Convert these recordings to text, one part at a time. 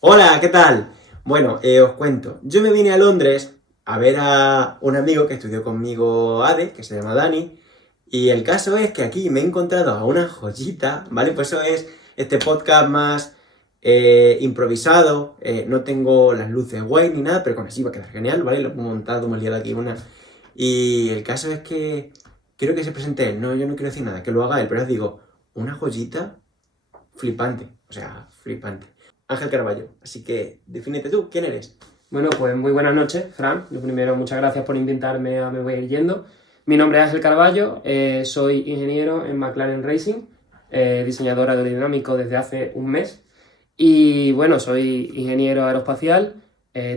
Hola, ¿qué tal? Bueno, os cuento. Yo me vine a Londres a ver a un amigo que estudió conmigo ADE, que se llama Dani, y el caso es que aquí me he encontrado a una joyita, ¿vale? Pues eso es este podcast más improvisado, no tengo las luces guay ni nada, pero con así va a quedar genial, ¿vale? Lo he montado, me he liado aquí una. Y el caso es que quiero que se presente él, no, yo no quiero decir nada, que lo haga él, pero os digo, una joyita flipante, o sea, flipante. Ángel Carballo. Así que, defínete tú, ¿quién eres? Bueno, pues muy buenas noches, Fran. Lo primero, muchas gracias por invitarme a Me Voy a Ir Yendo. Mi nombre es Ángel Carballo, soy ingeniero en McLaren Racing, diseñador aerodinámico desde hace un mes. Y bueno, soy ingeniero aeroespacial,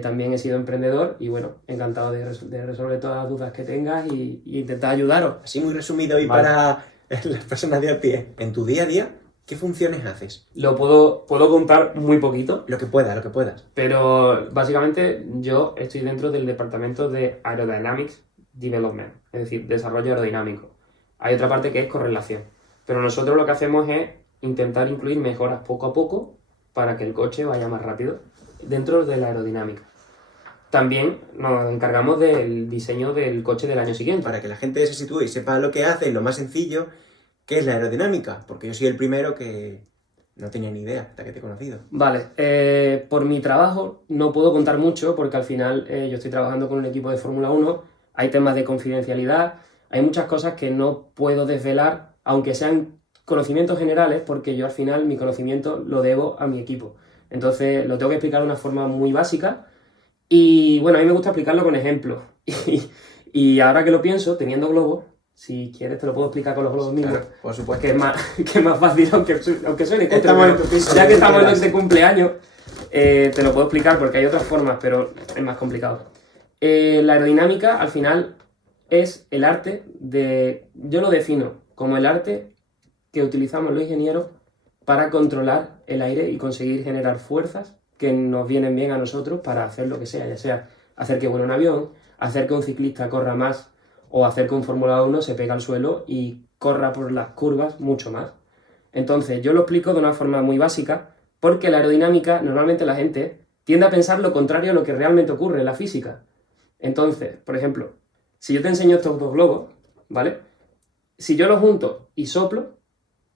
también he sido emprendedor y bueno, encantado de resolver todas las dudas que tengas y intentar ayudaros. Así muy resumido y Vale. para las personas de a pie. En tu día a día, ¿qué funciones haces? Lo puedo contar muy poquito, Lo que puedas, lo que puedas. pero básicamente yo estoy dentro del departamento de Aerodynamics Development, es decir, desarrollo aerodinámico. Hay otra parte que es correlación, pero nosotros lo que hacemos es intentar incluir mejoras poco a poco para que el coche vaya más rápido dentro de la aerodinámica. También nos encargamos del diseño del coche del año siguiente. Para que la gente se sitúe y sepa lo que hace, lo más sencillo, que es la aerodinámica. Porque yo soy el primero que no tenía ni idea hasta que te he conocido. Vale, por mi trabajo no puedo contar mucho porque al final yo estoy trabajando con un equipo de Fórmula 1, hay temas de confidencialidad, hay muchas cosas que no puedo desvelar, aunque sean conocimientos generales, porque yo al final mi conocimiento lo debo a mi equipo. Entonces lo tengo que explicar de una forma muy básica y bueno, a mí me gusta explicarlo con ejemplos. Y ahora que lo pienso, teniendo globos, si quieres te lo puedo explicar con los globos mismos. Claro, por supuesto. Que es más, que es más fácil, aunque suene cutre, Estamos en pero tu piso, ya que tú estamos en quieras. este cumpleaños, te lo puedo explicar porque hay otras formas, pero es más complicado. La aerodinámica, al final, es el arte de... Yo lo defino como el arte que utilizamos los ingenieros para controlar el aire y conseguir generar fuerzas que nos vienen bien a nosotros para hacer lo que sea, ya sea hacer que vuele un avión, hacer que un ciclista corra más o hacer que un Fórmula 1 se pegue al suelo y corra por las curvas mucho más. Entonces, yo lo explico de una forma muy básica porque la aerodinámica, normalmente la gente tiende a pensar lo contrario a lo que realmente ocurre en la física. Entonces, por ejemplo, si yo te enseño estos dos globos, ¿vale? Si yo los junto y soplo,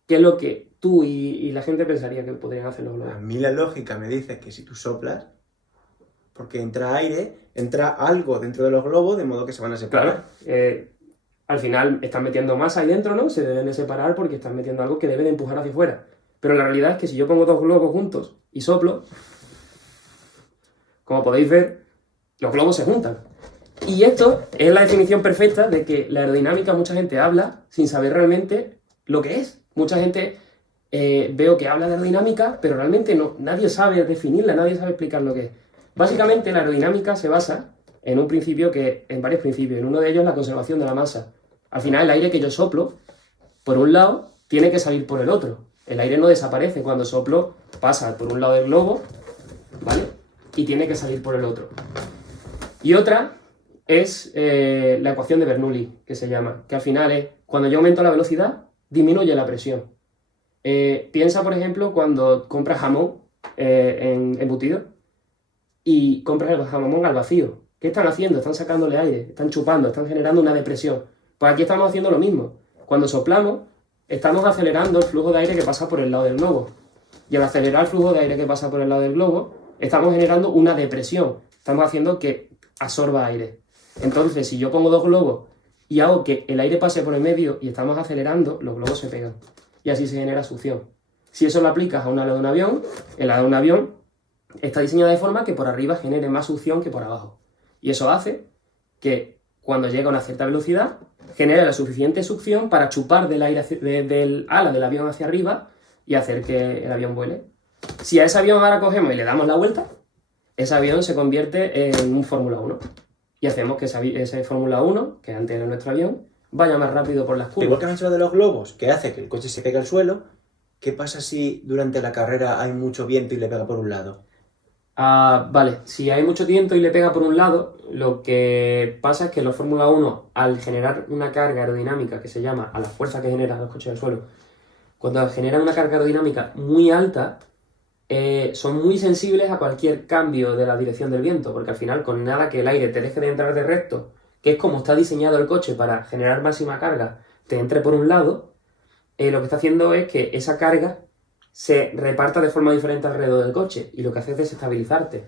¿qué es lo que tú y la gente pensaría que podrían hacer los globos? A mí la lógica me dice que si tú soplas, porque entra aire, entra algo dentro de los globos, de modo que se van a separar. Claro, al final están metiendo masa ahí dentro, ¿no? Se deben de separar porque están metiendo algo que debe de empujar hacia afuera. Pero la realidad es que si yo pongo dos globos juntos y soplo, como podéis ver, los globos se juntan. Y esto es la definición perfecta de que la aerodinámica mucha gente habla sin saber realmente lo que es. Mucha gente veo que habla de aerodinámica, pero realmente no, nadie sabe definirla, nadie sabe explicar lo que es. Básicamente la aerodinámica se basa en un principio en varios principios. En uno de ellos la conservación de la masa. Al final el aire que yo soplo, por un lado, tiene que salir por el otro. El aire no desaparece cuando soplo, pasa por un lado del globo, ¿vale? Y tiene que salir por el otro. Y otra es la ecuación de Bernoulli, que se llama, que al final es, cuando yo aumento la velocidad, disminuye la presión. Piensa, por ejemplo, cuando compras jamón en embutido y compras el jamón al vacío. ¿Qué están haciendo? Están sacándole aire, están chupando, están generando una depresión. Pues aquí estamos haciendo lo mismo. Cuando soplamos, estamos acelerando el flujo de aire que pasa por el lado del globo. Y al acelerar el flujo de aire que pasa por el lado del globo, estamos generando una depresión. Estamos haciendo que absorba aire. Entonces, si yo pongo dos globos y hago que el aire pase por el medio y estamos acelerando, los globos se pegan. Y así se genera succión. Si eso lo aplicas a un ala de un avión, el ala de un avión está diseñada de forma que por arriba genere más succión que por abajo. Y eso hace que cuando llega a una cierta velocidad, genere la suficiente succión para chupar del aire del ala del avión hacia arriba y hacer que el avión vuele. Si a ese avión ahora cogemos y le damos la vuelta, ese avión se convierte en un Fórmula 1. Y hacemos que ese Fórmula 1, que antes era nuestro avión, vaya más rápido por las curvas. Igual que has mencionado de los globos, que hace que el coche se pegue al suelo, ¿qué pasa si durante la carrera hay mucho viento y le pega por un lado? Vale, si hay mucho viento y le pega por un lado, lo que pasa es que los Fórmula 1, al generar una carga aerodinámica que se llama a la fuerza que generan los coches del suelo, cuando generan una carga aerodinámica muy alta, son muy sensibles a cualquier cambio de la dirección del viento, porque al final con nada que el aire te deje de entrar de recto, que es como está diseñado el coche para generar máxima carga, te entre por un lado, lo que está haciendo es que esa carga se reparta de forma diferente alrededor del coche y lo que hace es desestabilizarte.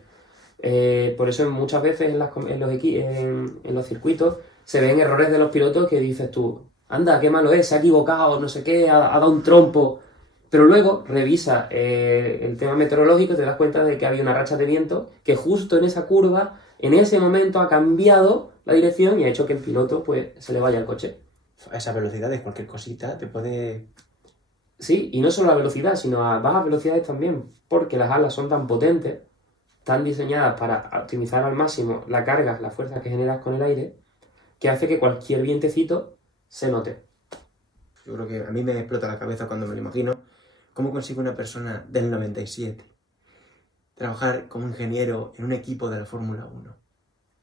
Por eso muchas veces en los circuitos se ven errores de los pilotos que dices tú, anda, qué malo es, se ha equivocado, no sé qué, ha dado un trompo. Pero luego revisa el tema meteorológico y te das cuenta de que había una racha de viento que justo en esa curva, en ese momento ha cambiado la dirección y ha hecho que el piloto pues se le vaya el coche. A esa velocidad de cualquier cosita te puede... Sí, y no solo a velocidad, sino a bajas velocidades también, porque las alas son tan potentes, tan diseñadas para optimizar al máximo la carga, la fuerza que generas con el aire, que hace que cualquier vientecito se note. Yo creo que a mí me explota la cabeza cuando me lo imagino. ¿Cómo consigue una persona del 97 trabajar como ingeniero en un equipo de la Fórmula 1?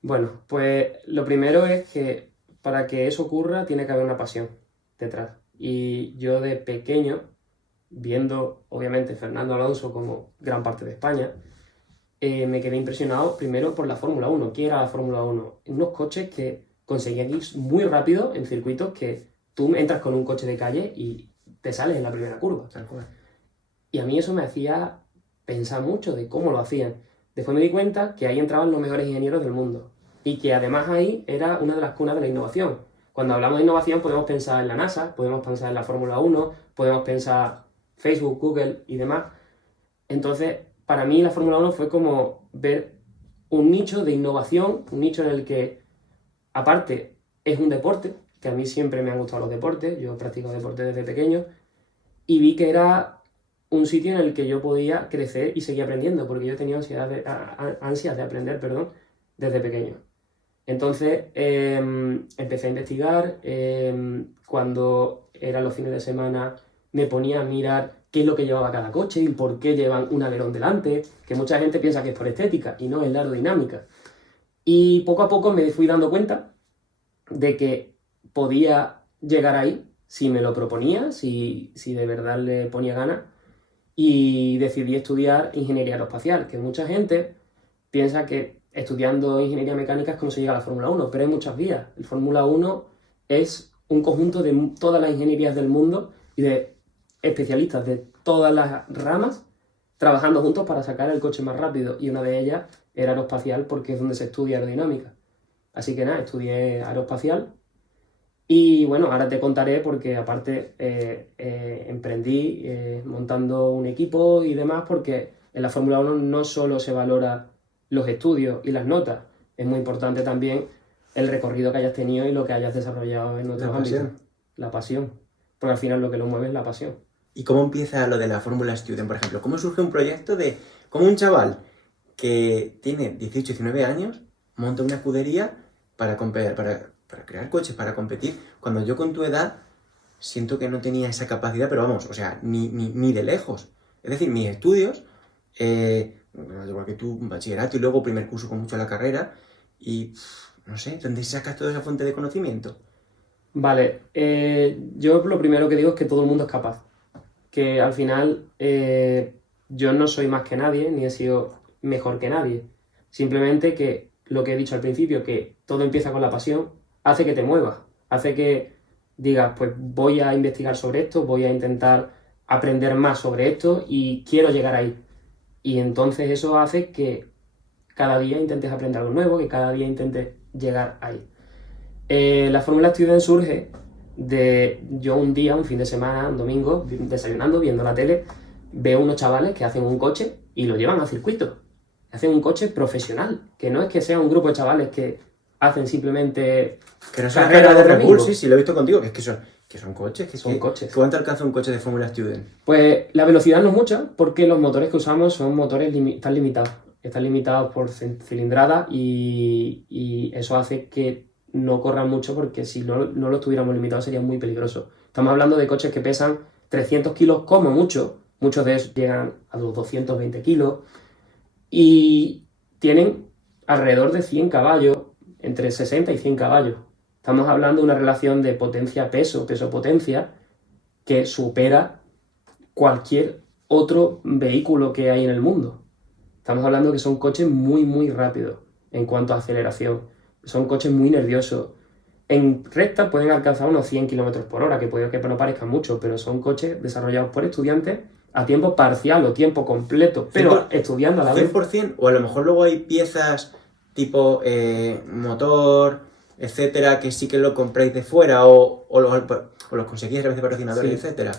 Bueno, pues lo primero es que para que eso ocurra tiene que haber una pasión detrás. Y yo de pequeño, viendo obviamente Fernando Alonso como gran parte de España, me quedé impresionado primero por la Fórmula 1. ¿Qué era la Fórmula 1? Unos coches que conseguían ir muy rápido en circuitos que tú entras con un coche de calle y te sales en la primera curva. Tal cual. Y a mí eso me hacía pensar mucho de cómo lo hacían. Después me di cuenta que ahí entraban los mejores ingenieros del mundo y que además ahí era una de las cunas de la innovación. Cuando hablamos de innovación podemos pensar en la NASA, podemos pensar en la Fórmula 1, podemos pensar Facebook, Google y demás. Entonces, para mí la Fórmula 1 fue como ver un nicho de innovación, un nicho en el que, aparte, es un deporte, que a mí siempre me han gustado los deportes, yo practico deporte desde pequeño, y vi que era un sitio en el que yo podía crecer y seguir aprendiendo, porque yo tenía ansias de aprender, perdón, desde pequeño. Entonces empecé a investigar, cuando eran los fines de semana me ponía a mirar qué es lo que llevaba cada coche y por qué llevan un alerón delante, que mucha gente piensa que es por estética y no, es la aerodinámica. Y poco a poco me fui dando cuenta de que podía llegar ahí si me lo proponía, si de verdad le ponía ganas, y decidí estudiar ingeniería aeroespacial, que mucha gente piensa que estudiando ingeniería mecánica es como se llega a la Fórmula 1, pero hay muchas vías. El Fórmula 1 es un conjunto de todas las ingenierías del mundo y de especialistas de todas las ramas trabajando juntos para sacar el coche más rápido, y una de ellas era aeroespacial porque es donde se estudia aerodinámica. Así que nada, estudié aeroespacial y bueno, ahora te contaré porque aparte emprendí montando un equipo y demás, porque en la Fórmula 1 no solo se valora los estudios y las notas, es muy importante también el recorrido que hayas tenido y lo que hayas desarrollado en otros ámbitos. La pasión. Porque al final lo que lo mueve es la pasión. ¿Y cómo empieza lo de la Fórmula Student, por ejemplo? ¿Cómo surge un proyecto de cómo un chaval que tiene 18, 19 años monta una escudería para crear coches, para competir? Cuando yo con tu edad siento que no tenía esa capacidad, pero vamos, o sea, ni de lejos. Es decir, mis estudios, igual que tú, bachillerato y luego primer curso con mucho la carrera, y no sé, ¿dónde sacas toda esa fuente de conocimiento? Vale, yo lo primero que digo es que todo el mundo es capaz. Que al final yo no soy más que nadie, ni he sido mejor que nadie. Simplemente que lo que he dicho al principio, que todo empieza con la pasión, hace que te muevas, hace que digas, pues voy a investigar sobre esto, voy a intentar aprender más sobre esto y quiero llegar ahí. Y entonces eso hace que cada día intentes aprender algo nuevo, que cada día intentes llegar ahí. La Fórmula Student surge de yo un día, un fin de semana, un domingo, desayunando, viendo la tele, veo unos chavales que hacen un coche y lo llevan a circuito. Hacen un coche profesional, que no es que sea un grupo de chavales que hacen simplemente Que no son carrera carreras de Red Bull, amigos. sí, lo he visto contigo, que es que son coches. Son coches. ¿Cuánto alcanza un coche de Fórmula Student? Pues la velocidad no es mucha, porque los motores que usamos son motores están limitados. Están limitados por cilindrada y eso hace que no corran mucho, porque si no lo tuviéramos limitado sería muy peligroso. Estamos hablando de coches que pesan 300 kilos como mucho, muchos de ellos llegan a los 220 kilos y tienen alrededor de 100 caballos, entre 60 y 100 caballos. Estamos hablando de una relación de potencia-peso, peso-potencia, que supera cualquier otro vehículo que hay en el mundo. Estamos hablando que son coches muy, muy rápidos en cuanto a aceleración. Son coches muy nerviosos. En recta pueden alcanzar unos 100 kilómetros por hora, que puede que no parezcan mucho, pero son coches desarrollados por estudiantes a tiempo parcial o tiempo completo, pero estudiando a la vez. 100%, o a lo mejor luego hay piezas tipo motor, etcétera, que sí que lo compráis de fuera o los conseguís a través de patrocinadores, Sí. etcétera.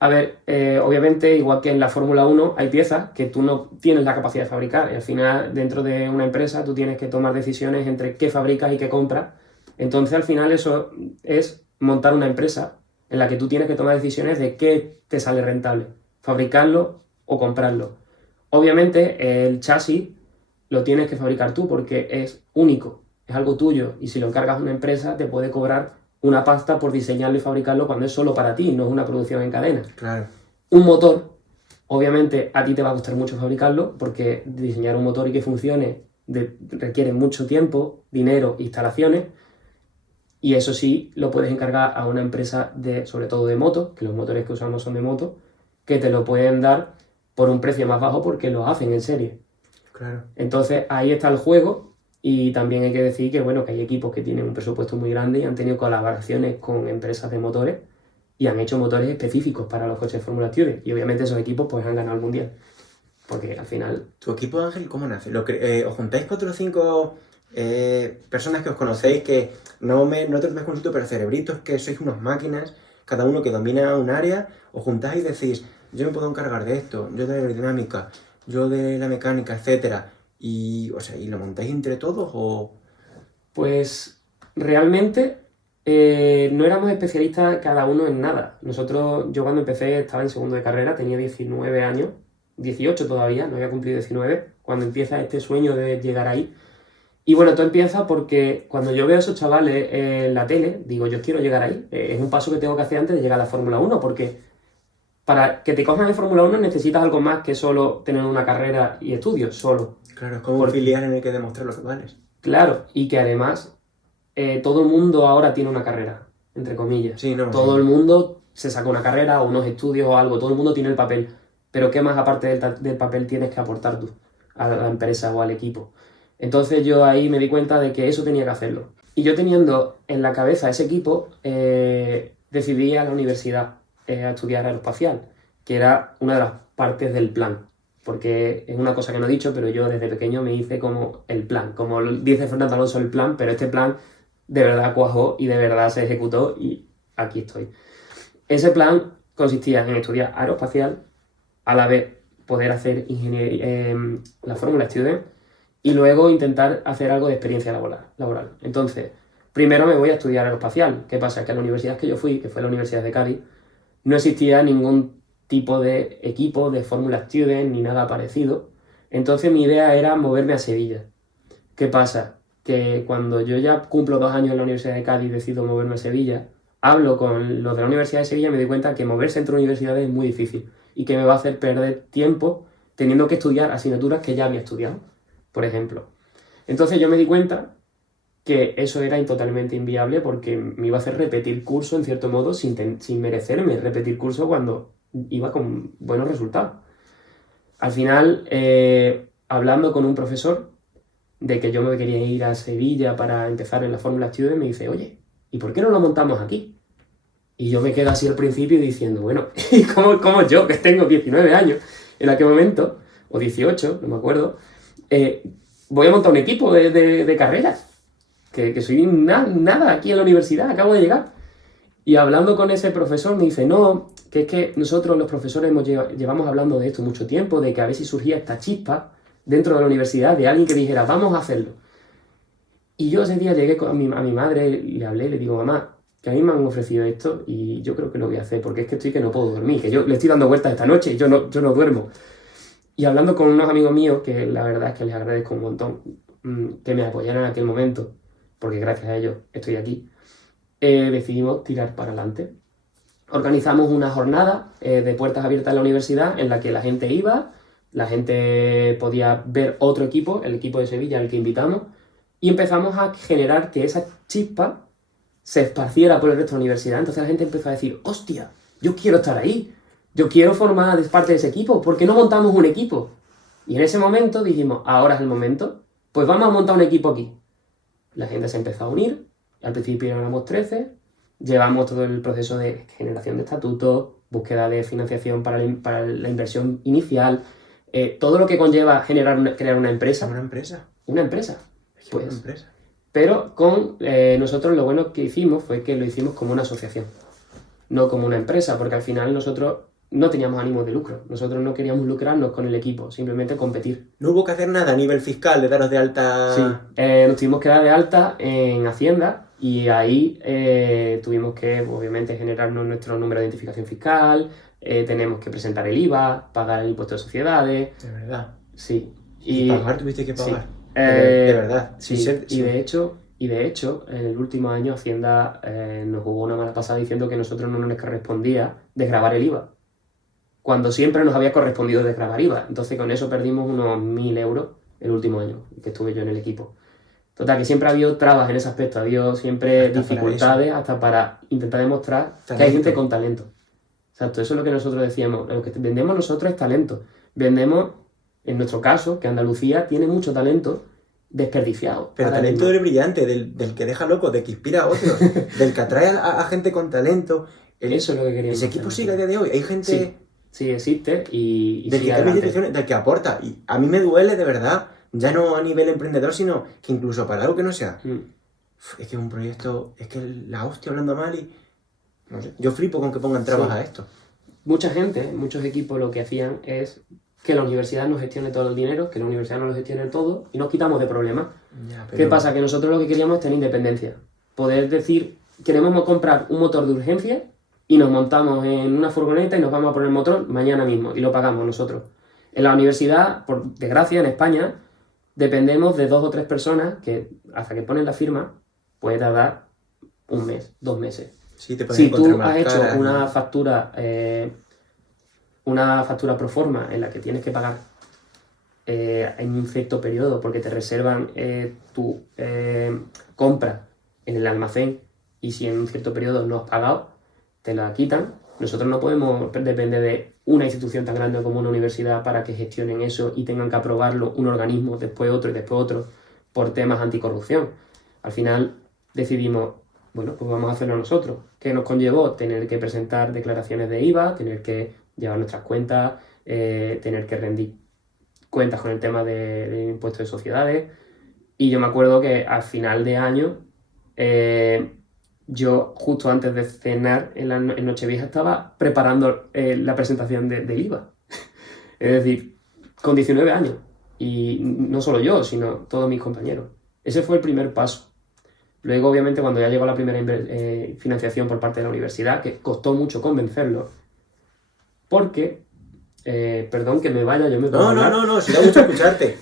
A ver, obviamente, igual que en la Fórmula 1, hay piezas que tú no tienes la capacidad de fabricar. Y al final, dentro de una empresa, tú tienes que tomar decisiones entre qué fabricas y qué compras. Entonces, al final, eso es montar una empresa en la que tú tienes que tomar decisiones de qué te sale rentable, fabricarlo o comprarlo. Obviamente, el chasis lo tienes que fabricar tú porque es único, es algo tuyo. Y si lo encargas a una empresa, te puede cobrar una pasta por diseñarlo y fabricarlo cuando es solo para ti, no es una producción en cadena. Claro. Un motor, obviamente a ti te va a costar mucho fabricarlo porque diseñar un motor y que funcione requiere mucho tiempo, dinero, instalaciones, y eso sí lo puedes encargar a una empresa sobre todo de motos, que los motores que usamos son de moto, que te lo pueden dar por un precio más bajo porque lo hacen en serie. Claro. Entonces ahí está el juego. Y también hay que decir que, bueno, que hay equipos que tienen un presupuesto muy grande y han tenido colaboraciones con empresas de motores y han hecho motores específicos para los coches de Fórmula Student. Y obviamente esos equipos pues han ganado el Mundial. Porque al final... ¿Tu equipo, Ángel, cómo nace? ¿Os juntáis 4 o 5 personas que os conocéis que no te toméis consulto, pero cerebritos que sois unas máquinas, cada uno que domina un área, os juntáis y decís, yo me puedo encargar de esto, yo de la aerodinámica, yo de la mecánica, etcétera? ¿Y lo montáis entre todos o...? Pues realmente no éramos especialistas cada uno en nada. Yo cuando empecé estaba en segundo de carrera, tenía 19 años, 18 todavía, no había cumplido 19, cuando empieza este sueño de llegar ahí. Y bueno, todo empieza porque cuando yo veo a esos chavales en la tele, digo, yo quiero llegar ahí. Es un paso que tengo que hacer antes de llegar a la Fórmula 1, porque para que te cojan en Fórmula 1 necesitas algo más que solo tener una carrera y estudios, solo. Claro, es como un filial en el que demostrar lo que vales. Claro, y que además todo el mundo ahora tiene una carrera, entre comillas. Sí, no, todo sí. el mundo se saca una carrera o unos estudios o algo, todo el mundo tiene el papel. Pero ¿qué más aparte del papel tienes que aportar tú a la empresa o al equipo? Entonces yo ahí me di cuenta de que eso tenía que hacerlo. Y yo teniendo en la cabeza ese equipo, decidí ir a la universidad a estudiar aeroespacial, que era una de las partes del plan. Porque es una cosa que no he dicho, pero yo desde pequeño me hice como el plan. Como dice Fernando Alonso, el plan, pero este plan de verdad cuajó y de verdad se ejecutó y aquí estoy. Ese plan consistía en estudiar aeroespacial, a la vez poder hacer ingeniería, la Fórmula Student y luego intentar hacer algo de experiencia laboral. Entonces, primero me voy a estudiar aeroespacial. ¿Qué pasa? Que a la universidad que yo fui, que fue la Universidad de Cádiz, no existía ningún tipo de equipo de Fórmula Student ni nada parecido. Entonces mi idea era moverme a Sevilla. ¿Qué pasa? Que cuando yo ya cumplo 2 años en la Universidad de Cádiz y decido moverme a Sevilla, hablo con los de la Universidad de Sevilla y me doy cuenta que moverse entre universidades es muy difícil y que me va a hacer perder tiempo teniendo que estudiar asignaturas que ya había estudiado, por ejemplo. Entonces yo me di cuenta que eso era totalmente inviable porque me iba a hacer repetir curso en cierto modo sin merecerme repetir curso cuando iba con buenos resultados. Al final, hablando con un profesor de que yo me quería ir a Sevilla para empezar en la Fórmula Student, me dice, oye, ¿y por qué no lo montamos aquí? Y yo me quedo así al principio diciendo, bueno, ¿y cómo yo, que tengo 19 años en aquel momento, o 18, no me acuerdo, voy a montar un equipo de carreras? Que soy nada aquí en la universidad, acabo de llegar. Y hablando con ese profesor me dice, no, que es que nosotros los profesores llevamos hablando de esto mucho tiempo, de que a ver si surgía esta chispa dentro de la universidad, de alguien que dijera, vamos a hacerlo. Y yo ese día llegué a mi madre, le hablé, le digo, mamá, que a mí me han ofrecido esto y yo creo que lo voy a hacer, porque es que estoy que no puedo dormir, que yo le estoy dando vueltas esta noche y yo no duermo. Y hablando con unos amigos míos, que la verdad es que les agradezco un montón, que me apoyaron en aquel momento, porque gracias a ellos estoy aquí, decidimos tirar para adelante. Organizamos una jornada de puertas abiertas en la universidad en la que la gente iba, la gente podía ver otro equipo, el equipo de Sevilla al que invitamos, y empezamos a generar que esa chispa se esparciera por el resto de la universidad. Entonces la gente empezó a decir, hostia, yo quiero estar ahí, yo quiero formar parte de ese equipo, ¿por qué no montamos un equipo? Y en ese momento dijimos, ahora es el momento, pues vamos a montar un equipo aquí. La gente se empezó a unir, al principio éramos 13, llevamos todo el proceso de generación de estatutos, búsqueda de financiación para la inversión inicial, todo lo que conlleva crear una empresa. ¿Una empresa? Una empresa. Pues, una empresa. Pero con nosotros lo bueno que hicimos fue que lo hicimos como una asociación, no como una empresa, porque al final nosotros no teníamos ánimo de lucro. Nosotros no queríamos lucrarnos con el equipo, simplemente competir. ¿No hubo que hacer nada a nivel fiscal de daros de alta? Sí, nos tuvimos que dar de alta en Hacienda y ahí tuvimos que, obviamente, generarnos nuestro número de identificación fiscal, tenemos que presentar el IVA, pagar el impuesto de sociedades. De verdad. Sí. ¿Y pagar tuviste que pagar? Sí. De verdad. Sí, y de hecho, en el último año Hacienda nos jugó una mala pasada diciendo que a nosotros no nos correspondía desgravar el IVA, cuando siempre nos había correspondido desgravar IVA. Entonces con eso perdimos unos 1.000 euros el último año que estuve yo en el equipo. Total, que siempre ha habido trabas en ese aspecto, ha habido siempre dificultades hasta para intentar demostrar que hay gente con talento. Exacto, eso es lo que nosotros decíamos. Lo que vendemos nosotros es talento. Vendemos, en nuestro caso, que Andalucía tiene mucho talento desperdiciado. Pero talento del brillante, del que deja loco, del que inspira a otros, del que atrae a gente con talento. Eso es lo que queríamos. Ese equipo sigue a día de hoy. Hay gente... Sí, existe y del que cambia direcciones, del que aporta. Y a mí me duele de verdad, ya no a nivel emprendedor, sino que incluso para algo que no sea. Es que un proyecto, es que la hostia hablando mal y... No sé, yo flipo con que pongan trabas a esto. Mucha gente, muchos equipos lo que hacían es que la universidad nos gestione todo el dinero, que la universidad nos lo gestione todo y nos quitamos de problemas. ¿Qué pasa? Que nosotros lo que queríamos es tener independencia. Poder decir, queremos comprar un motor de urgencia y nos montamos en una furgoneta y nos vamos a poner el motor mañana mismo y lo pagamos nosotros. En la universidad, por desgracia, en España, dependemos de 2 o 3 personas que hasta que ponen la firma puede tardar 1 mes, 2 meses. Sí, te si tú has hecho una factura pro forma en la que tienes que pagar en un cierto periodo porque te reservan tu compra en el almacén y si en un cierto periodo no has pagado, te la quitan. Nosotros no podemos depender de una institución tan grande como una universidad para que gestionen eso y tengan que aprobarlo un organismo, después otro y después otro, por temas anticorrupción. Al final decidimos, bueno, pues vamos a hacerlo nosotros. ¿Qué nos conllevó? Tener que presentar declaraciones de IVA, tener que llevar nuestras cuentas, tener que rendir cuentas con el tema del impuesto de sociedades. Y yo me acuerdo que al final de año, yo justo antes de cenar en Nochevieja estaba preparando la presentación del IVA. Es decir, con 19 años. Y no solo yo, sino todos mis compañeros. Ese fue el primer paso. Luego, obviamente, cuando ya llegó la primera financiación por parte de la universidad, que costó mucho convencerlo, porque, perdón que me vaya, yo me puedo hablar. No, si da mucho escucharte.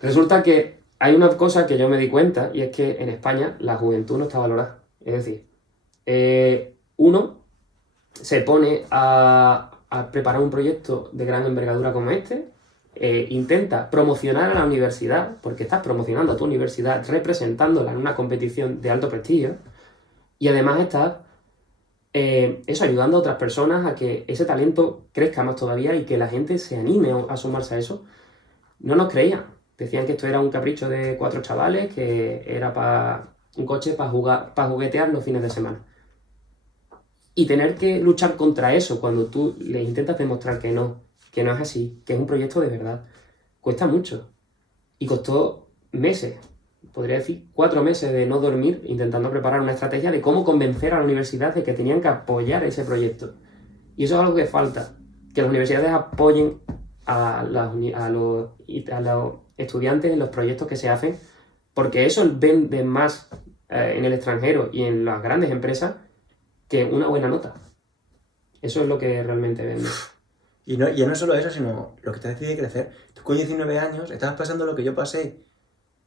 Resulta que hay una cosa que yo me di cuenta, y es que en España la juventud no está valorada. Es decir, uno se pone a preparar un proyecto de gran envergadura como este, intenta promocionar a la universidad, porque estás promocionando a tu universidad, representándola en una competición de alto prestigio, y además estás ayudando a otras personas a que ese talento crezca más todavía y que la gente se anime a sumarse a eso. No nos creían, decían que esto era un capricho de 4 chavales, que era para un coche para juguetear los fines de semana. Y tener que luchar contra eso cuando tú les intentas demostrar que no es así, que es un proyecto de verdad, cuesta mucho. Y costó meses, podría decir 4 meses de no dormir intentando preparar una estrategia de cómo convencer a la universidad de que tenían que apoyar ese proyecto. Y eso es algo que falta, que las universidades apoyen a los estudiantes en los proyectos que se hacen, porque eso vende más en el extranjero y en las grandes empresas que una buena nota. Eso es lo que realmente vende. Y ya no solo eso, sino lo que te decide crecer. Tú con 19 años estabas pasando lo que yo pasé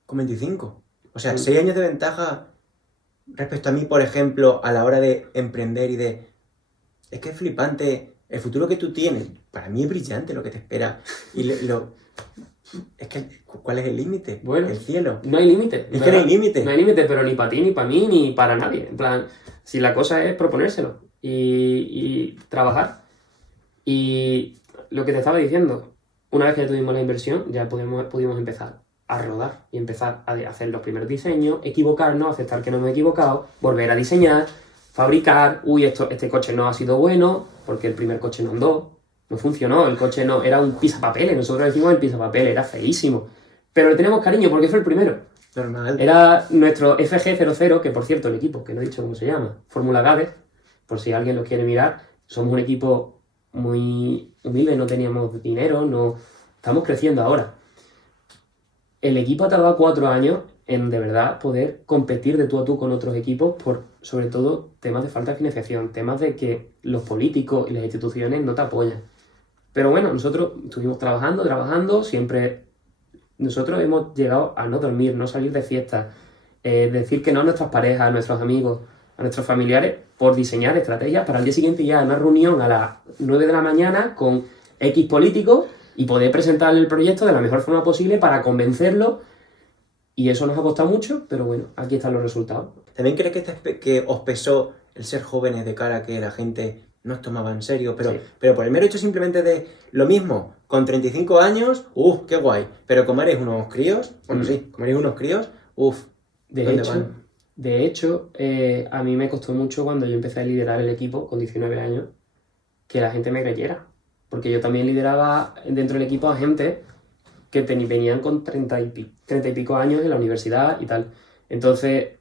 con 25. O sea, 6 años de ventaja respecto a mí, por ejemplo, a la hora de emprender y de... Es que es flipante. El futuro que tú tienes, para mí es brillante lo que te espera. Y es que, ¿cuál es el límite? Bueno, el cielo. No hay límite. Es que no hay límite. No hay límite, pero ni para ti, ni para mí, ni para nadie. En plan, si la cosa es proponérselo y trabajar. Y lo que te estaba diciendo, una vez que ya tuvimos la inversión, ya pudimos empezar a rodar y empezar a hacer los primeros diseños, equivocarnos, aceptar que no hemos equivocado, volver a diseñar, fabricar, este coche no ha sido bueno, porque el primer coche no andó, no funcionó, el coche no, era un pisapapeles, nosotros decimos el pisapapeles, era feísimo, pero le tenemos cariño porque fue el primero. Normal. Era nuestro FG00, que por cierto, el equipo, que no he dicho cómo se llama, Fórmula Gades, por si alguien lo quiere mirar, somos un equipo muy humilde, no teníamos dinero, no estamos creciendo ahora. El equipo ha tardado 4 años en de verdad poder competir de tú a tú con otros equipos por, sobre todo, temas de falta de financiación, temas de que los políticos y las instituciones no te apoyan. Pero bueno, nosotros estuvimos trabajando, siempre nosotros hemos llegado a no dormir, no salir de fiesta, decir que no a nuestras parejas, a nuestros amigos, a nuestros familiares, por diseñar estrategias para el día siguiente ya una reunión a las 9 de la mañana con X políticos y poder presentarle el proyecto de la mejor forma posible para convencerlo. Y eso nos ha costado mucho, pero bueno, aquí están los resultados. ¿También crees que os pesó el ser jóvenes de cara a que la gente no os tomaba en serio? Sí. Pero por el mero hecho simplemente de lo mismo, con 35 años, qué guay. Pero como eres unos críos, bueno, sí, como eres unos críos, De hecho, a mí me costó mucho cuando yo empecé a liderar el equipo con 19 años, que la gente me creyera. Porque yo también lideraba dentro del equipo a gente que venían con 30 y pico años en la universidad y tal. Entonces,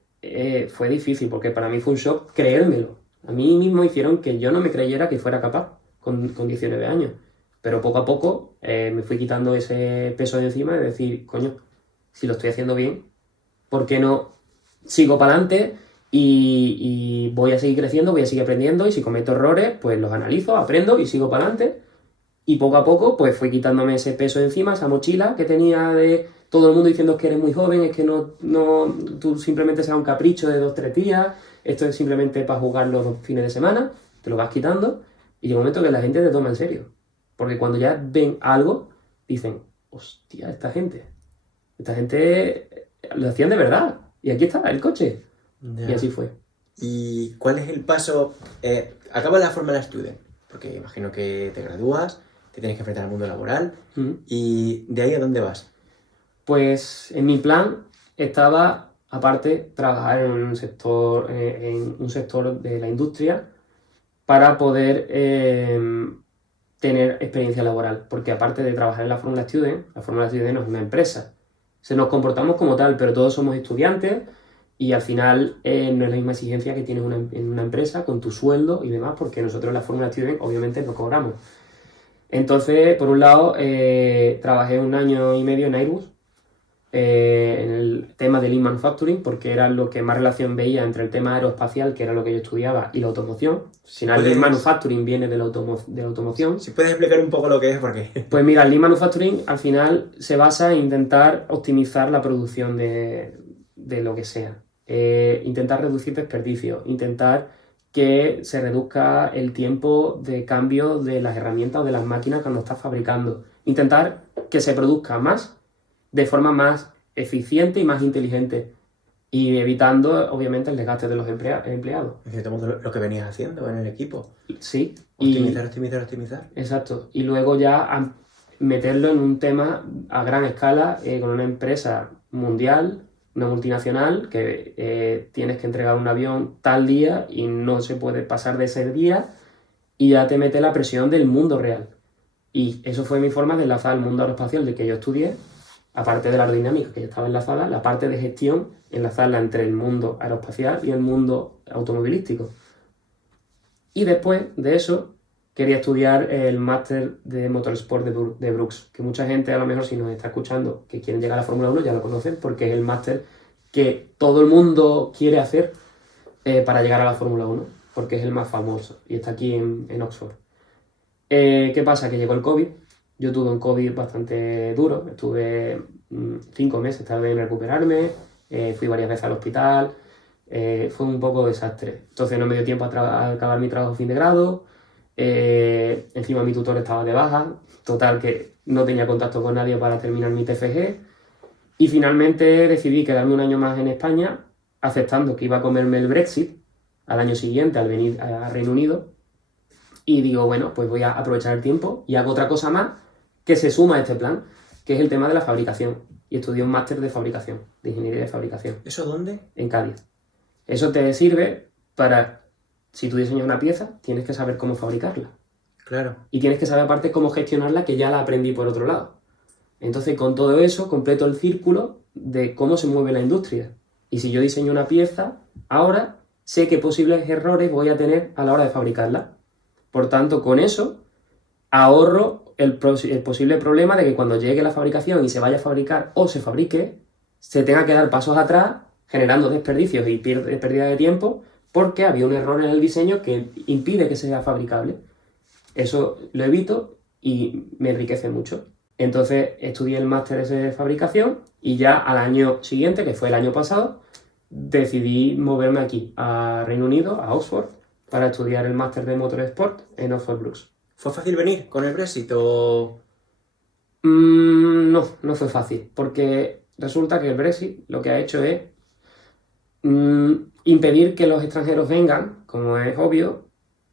fue difícil, porque para mí fue un shock creérmelo. A mí mismo hicieron que yo no me creyera que fuera capaz con 19 años. Pero poco a poco me fui quitando ese peso de encima de decir, coño, si lo estoy haciendo bien, ¿por qué no sigo para adelante y voy a seguir creciendo, voy a seguir aprendiendo? Y si cometo errores, pues los analizo, aprendo y sigo para adelante. Y poco a poco, pues fui quitándome ese peso de encima, esa mochila que tenía de todo el mundo diciendo que eres muy joven, es que tú simplemente seas un capricho de 2-3 días, esto es simplemente para jugar los 2 fines de semana, te lo vas quitando y llega un momento que la gente te toma en serio. Porque cuando ya ven algo, dicen, hostia, esta gente lo hacían de verdad. Y aquí está el coche. Ya. Y así fue. ¿Y cuál es el paso? Acabas la Fórmula Student, porque imagino que te gradúas, te tienes que enfrentar al mundo laboral, ¿y de ahí a dónde vas? Pues en mi plan estaba, aparte, trabajar en un sector de la industria para poder tener experiencia laboral, porque aparte de trabajar en la Fórmula Student no es una empresa. Nos comportamos como tal, pero todos somos estudiantes y al final no es la misma exigencia que tienes en una empresa con tu sueldo y demás, porque nosotros en la Fórmula Student obviamente no cobramos. Entonces, por un lado, trabajé 1 año y medio en Airbus, en el tema de Lean Manufacturing, porque era lo que más relación veía entre el tema aeroespacial, que era lo que yo estudiaba, y la automoción. Si no, el Lean Manufacturing viene de la automoción. Si puedes explicar un poco lo que es, porque... Pues mira, el Lean Manufacturing al final se basa en intentar optimizar la producción de lo que sea. Intentar reducir desperdicios, intentar que se reduzca el tiempo de cambio de las herramientas o de las máquinas cuando estás fabricando. Intentar que se produzca más de forma más eficiente y más inteligente y evitando, obviamente, el desgaste de los empleados. En cierto modo, lo que venías haciendo en el equipo. Sí. Optimizar. Exacto. Y luego ya meterlo en un tema a gran escala con una empresa mundial, una multinacional, que tienes que entregar un avión tal día y no se puede pasar de ese día y ya te mete la presión del mundo real. Y eso fue mi forma de enlazar el mundo aeroespacial del que yo estudié, aparte de la aerodinámica que ya estaba enlazada, la parte de gestión, enlazarla entre el mundo aeroespacial y el mundo automovilístico. Y después de eso, quería estudiar el máster de Motorsport de Brooks, que mucha gente, a lo mejor si nos está escuchando, que quieren llegar a la Fórmula 1, ya lo conocen, porque es el máster que todo el mundo quiere hacer para llegar a la Fórmula 1, porque es el más famoso y está aquí en Oxford. ¿Qué pasa? Que llegó el COVID. Yo tuve un COVID bastante duro, estuve 5 meses, tardé en recuperarme, fui varias veces al hospital, fue un poco desastre. Entonces no me dio tiempo a acabar mi trabajo fin de grado, encima mi tutor estaba de baja, total que no tenía contacto con nadie para terminar mi TFG y finalmente decidí quedarme 1 año más en España, aceptando que iba a comerme el Brexit al año siguiente al venir a Reino Unido. Y digo, bueno, pues voy a aprovechar el tiempo y hago otra cosa más que se suma a este plan, que es el tema de la fabricación. Y estudié un máster de fabricación, de ingeniería de fabricación, ¿Eso dónde? en Cádiz. Eso te sirve para, si tú diseñas una pieza, tienes que saber cómo fabricarla. Claro. Y tienes que saber aparte cómo gestionarla, que ya la aprendí por otro lado. Entonces, con todo eso, completo el círculo de cómo se mueve la industria. Y si yo diseño una pieza, ahora sé qué posibles errores voy a tener a la hora de fabricarla. Por tanto, con eso ahorro el posible problema de que cuando llegue la fabricación y se vaya a fabricar o se fabrique, se tenga que dar pasos atrás, generando desperdicios y pérdida de tiempo, porque había un error en el diseño que impide que sea fabricable. Eso lo evito y me enriquece mucho. Entonces estudié el máster ese de fabricación y ya al año siguiente, que fue el año pasado, decidí moverme aquí, a Reino Unido, a Oxford, para estudiar el máster de Motorsport en Oxford Brookes. ¿Fue fácil venir con el Brexit o...? No, no fue fácil, porque resulta que el Brexit lo que ha hecho es impedir que los extranjeros vengan, como es obvio,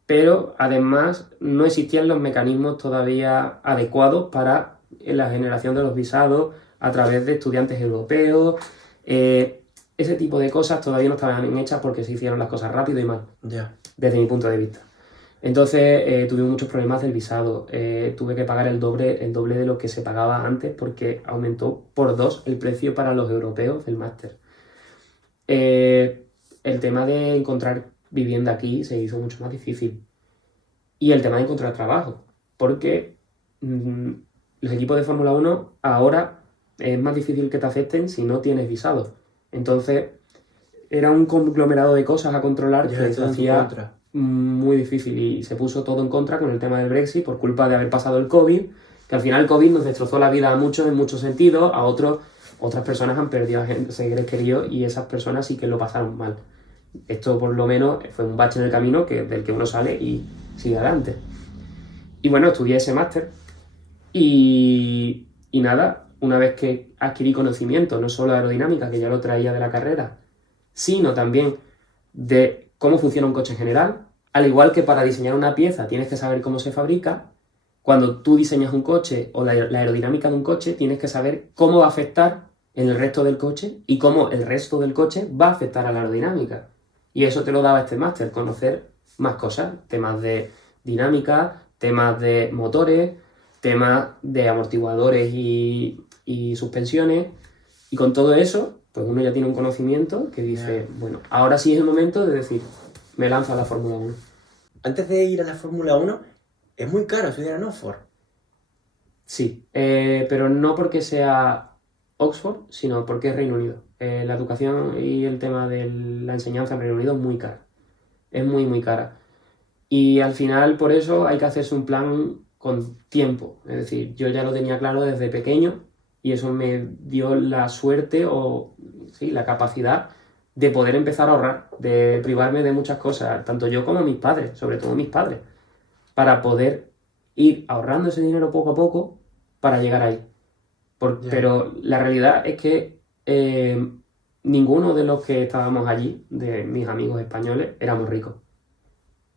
pero además no existían los mecanismos todavía adecuados para la generación de los visados a través de estudiantes europeos. Ese tipo de cosas todavía no estaban hechas porque se hicieron las cosas rápido y mal, Ya. desde mi punto de vista. Entonces tuve muchos problemas del visado, tuve que pagar el doble de lo que se pagaba antes porque aumentó por 2 el precio para los europeos del máster. El tema de encontrar vivienda aquí se hizo mucho más difícil. Y el tema de encontrar trabajo, porque los equipos de Fórmula 1 ahora es más difícil que te acepten si no tienes visado. Entonces era un conglomerado de cosas a controlar Ya, que se todo en tu hacía contra. muy difícil y se puso todo en contra con el tema del Brexit por culpa de haber pasado el COVID, que al final el COVID nos destrozó la vida a muchos en muchos sentidos, a otras personas han perdido a seres queridos y esas personas sí que lo pasaron mal. Esto por lo menos fue un bache en el camino del que uno sale y sigue adelante. Y bueno, estudié ese máster y nada, una vez que adquirí conocimiento, no solo de aerodinámica, que ya lo traía de la carrera, sino también de cómo funciona un coche en general, al igual que para diseñar una pieza tienes que saber cómo se fabrica, cuando tú diseñas un coche o la aerodinámica de un coche, tienes que saber cómo va a afectar en el resto del coche y cómo el resto del coche va a afectar a la aerodinámica. Y eso te lo daba este máster, conocer más cosas, temas de dinámica, temas de motores, temas de amortiguadores y suspensiones. Y con todo eso, pues uno ya tiene un conocimiento que dice, bueno, ahora sí es el momento de decir, me lanzo a la Fórmula 1. Antes de ir a la Fórmula 1, es muy caro estudiar en Oxford. Sí, pero no porque sea Oxford, sino porque es Reino Unido. La educación y el tema de la enseñanza en Reino Unido es muy cara. Es muy, muy cara. Y al final, por eso, hay que hacerse un plan con tiempo. Es decir, yo ya lo tenía claro desde pequeño y eso me dio la suerte o sí, la capacidad de poder empezar a ahorrar, de privarme de muchas cosas, tanto yo como mis padres, sobre todo mis padres, para poder ir ahorrando ese dinero poco a poco para llegar ahí. Ya. Pero la realidad es que ninguno de los que estábamos allí, de mis amigos españoles, éramos ricos.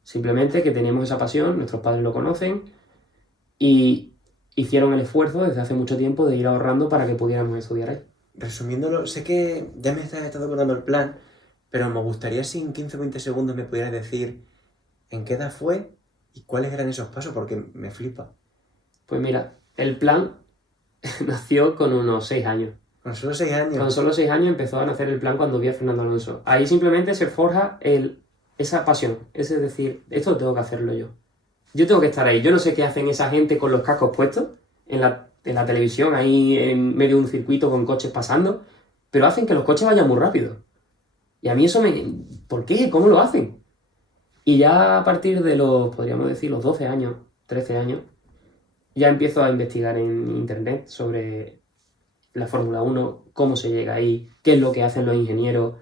Simplemente que teníamos esa pasión, nuestros padres lo conocen y hicieron el esfuerzo desde hace mucho tiempo de ir ahorrando para que pudiéramos estudiar ahí. Resumiéndolo, sé que ya me estás contando el plan, pero me gustaría si en 15 o 20 segundos me pudieras decir en qué edad fue y cuáles eran esos pasos, porque me flipa. Pues mira, el plan nació con unos 6 años. Con solo 6 años. Con solo 6 años empezó a nacer el plan cuando vi a Fernando Alonso. Ahí simplemente se forja esa pasión. Es decir, esto tengo que hacerlo yo. Yo tengo que estar ahí. Yo no sé qué hacen esa gente con los cascos puestos en la televisión, ahí en medio de un circuito con coches pasando, pero hacen que los coches vayan muy rápido. Y a mí eso ¿Por qué? ¿Cómo lo hacen? Y ya a partir de podríamos decir, los 12 años, 13 años, ya empiezo a investigar en internet sobre la Fórmula 1, cómo se llega ahí, qué es lo que hacen los ingenieros,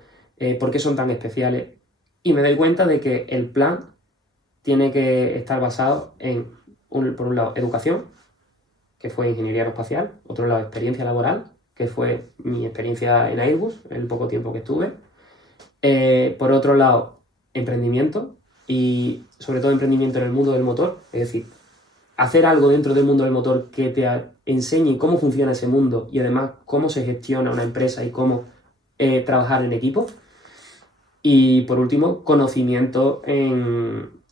por qué son tan especiales. Y me doy cuenta de que el plan tiene que estar basado en, por un lado, educación, que fue ingeniería aeroespacial, otro lado, experiencia laboral, que fue mi experiencia en Airbus, el poco tiempo que estuve. Por otro lado, emprendimiento y sobre todo emprendimiento en el mundo del motor, es decir, hacer algo dentro del mundo del motor que te enseñe cómo funciona ese mundo y además cómo se gestiona una empresa y cómo trabajar en equipo. Y por último, conocimiento en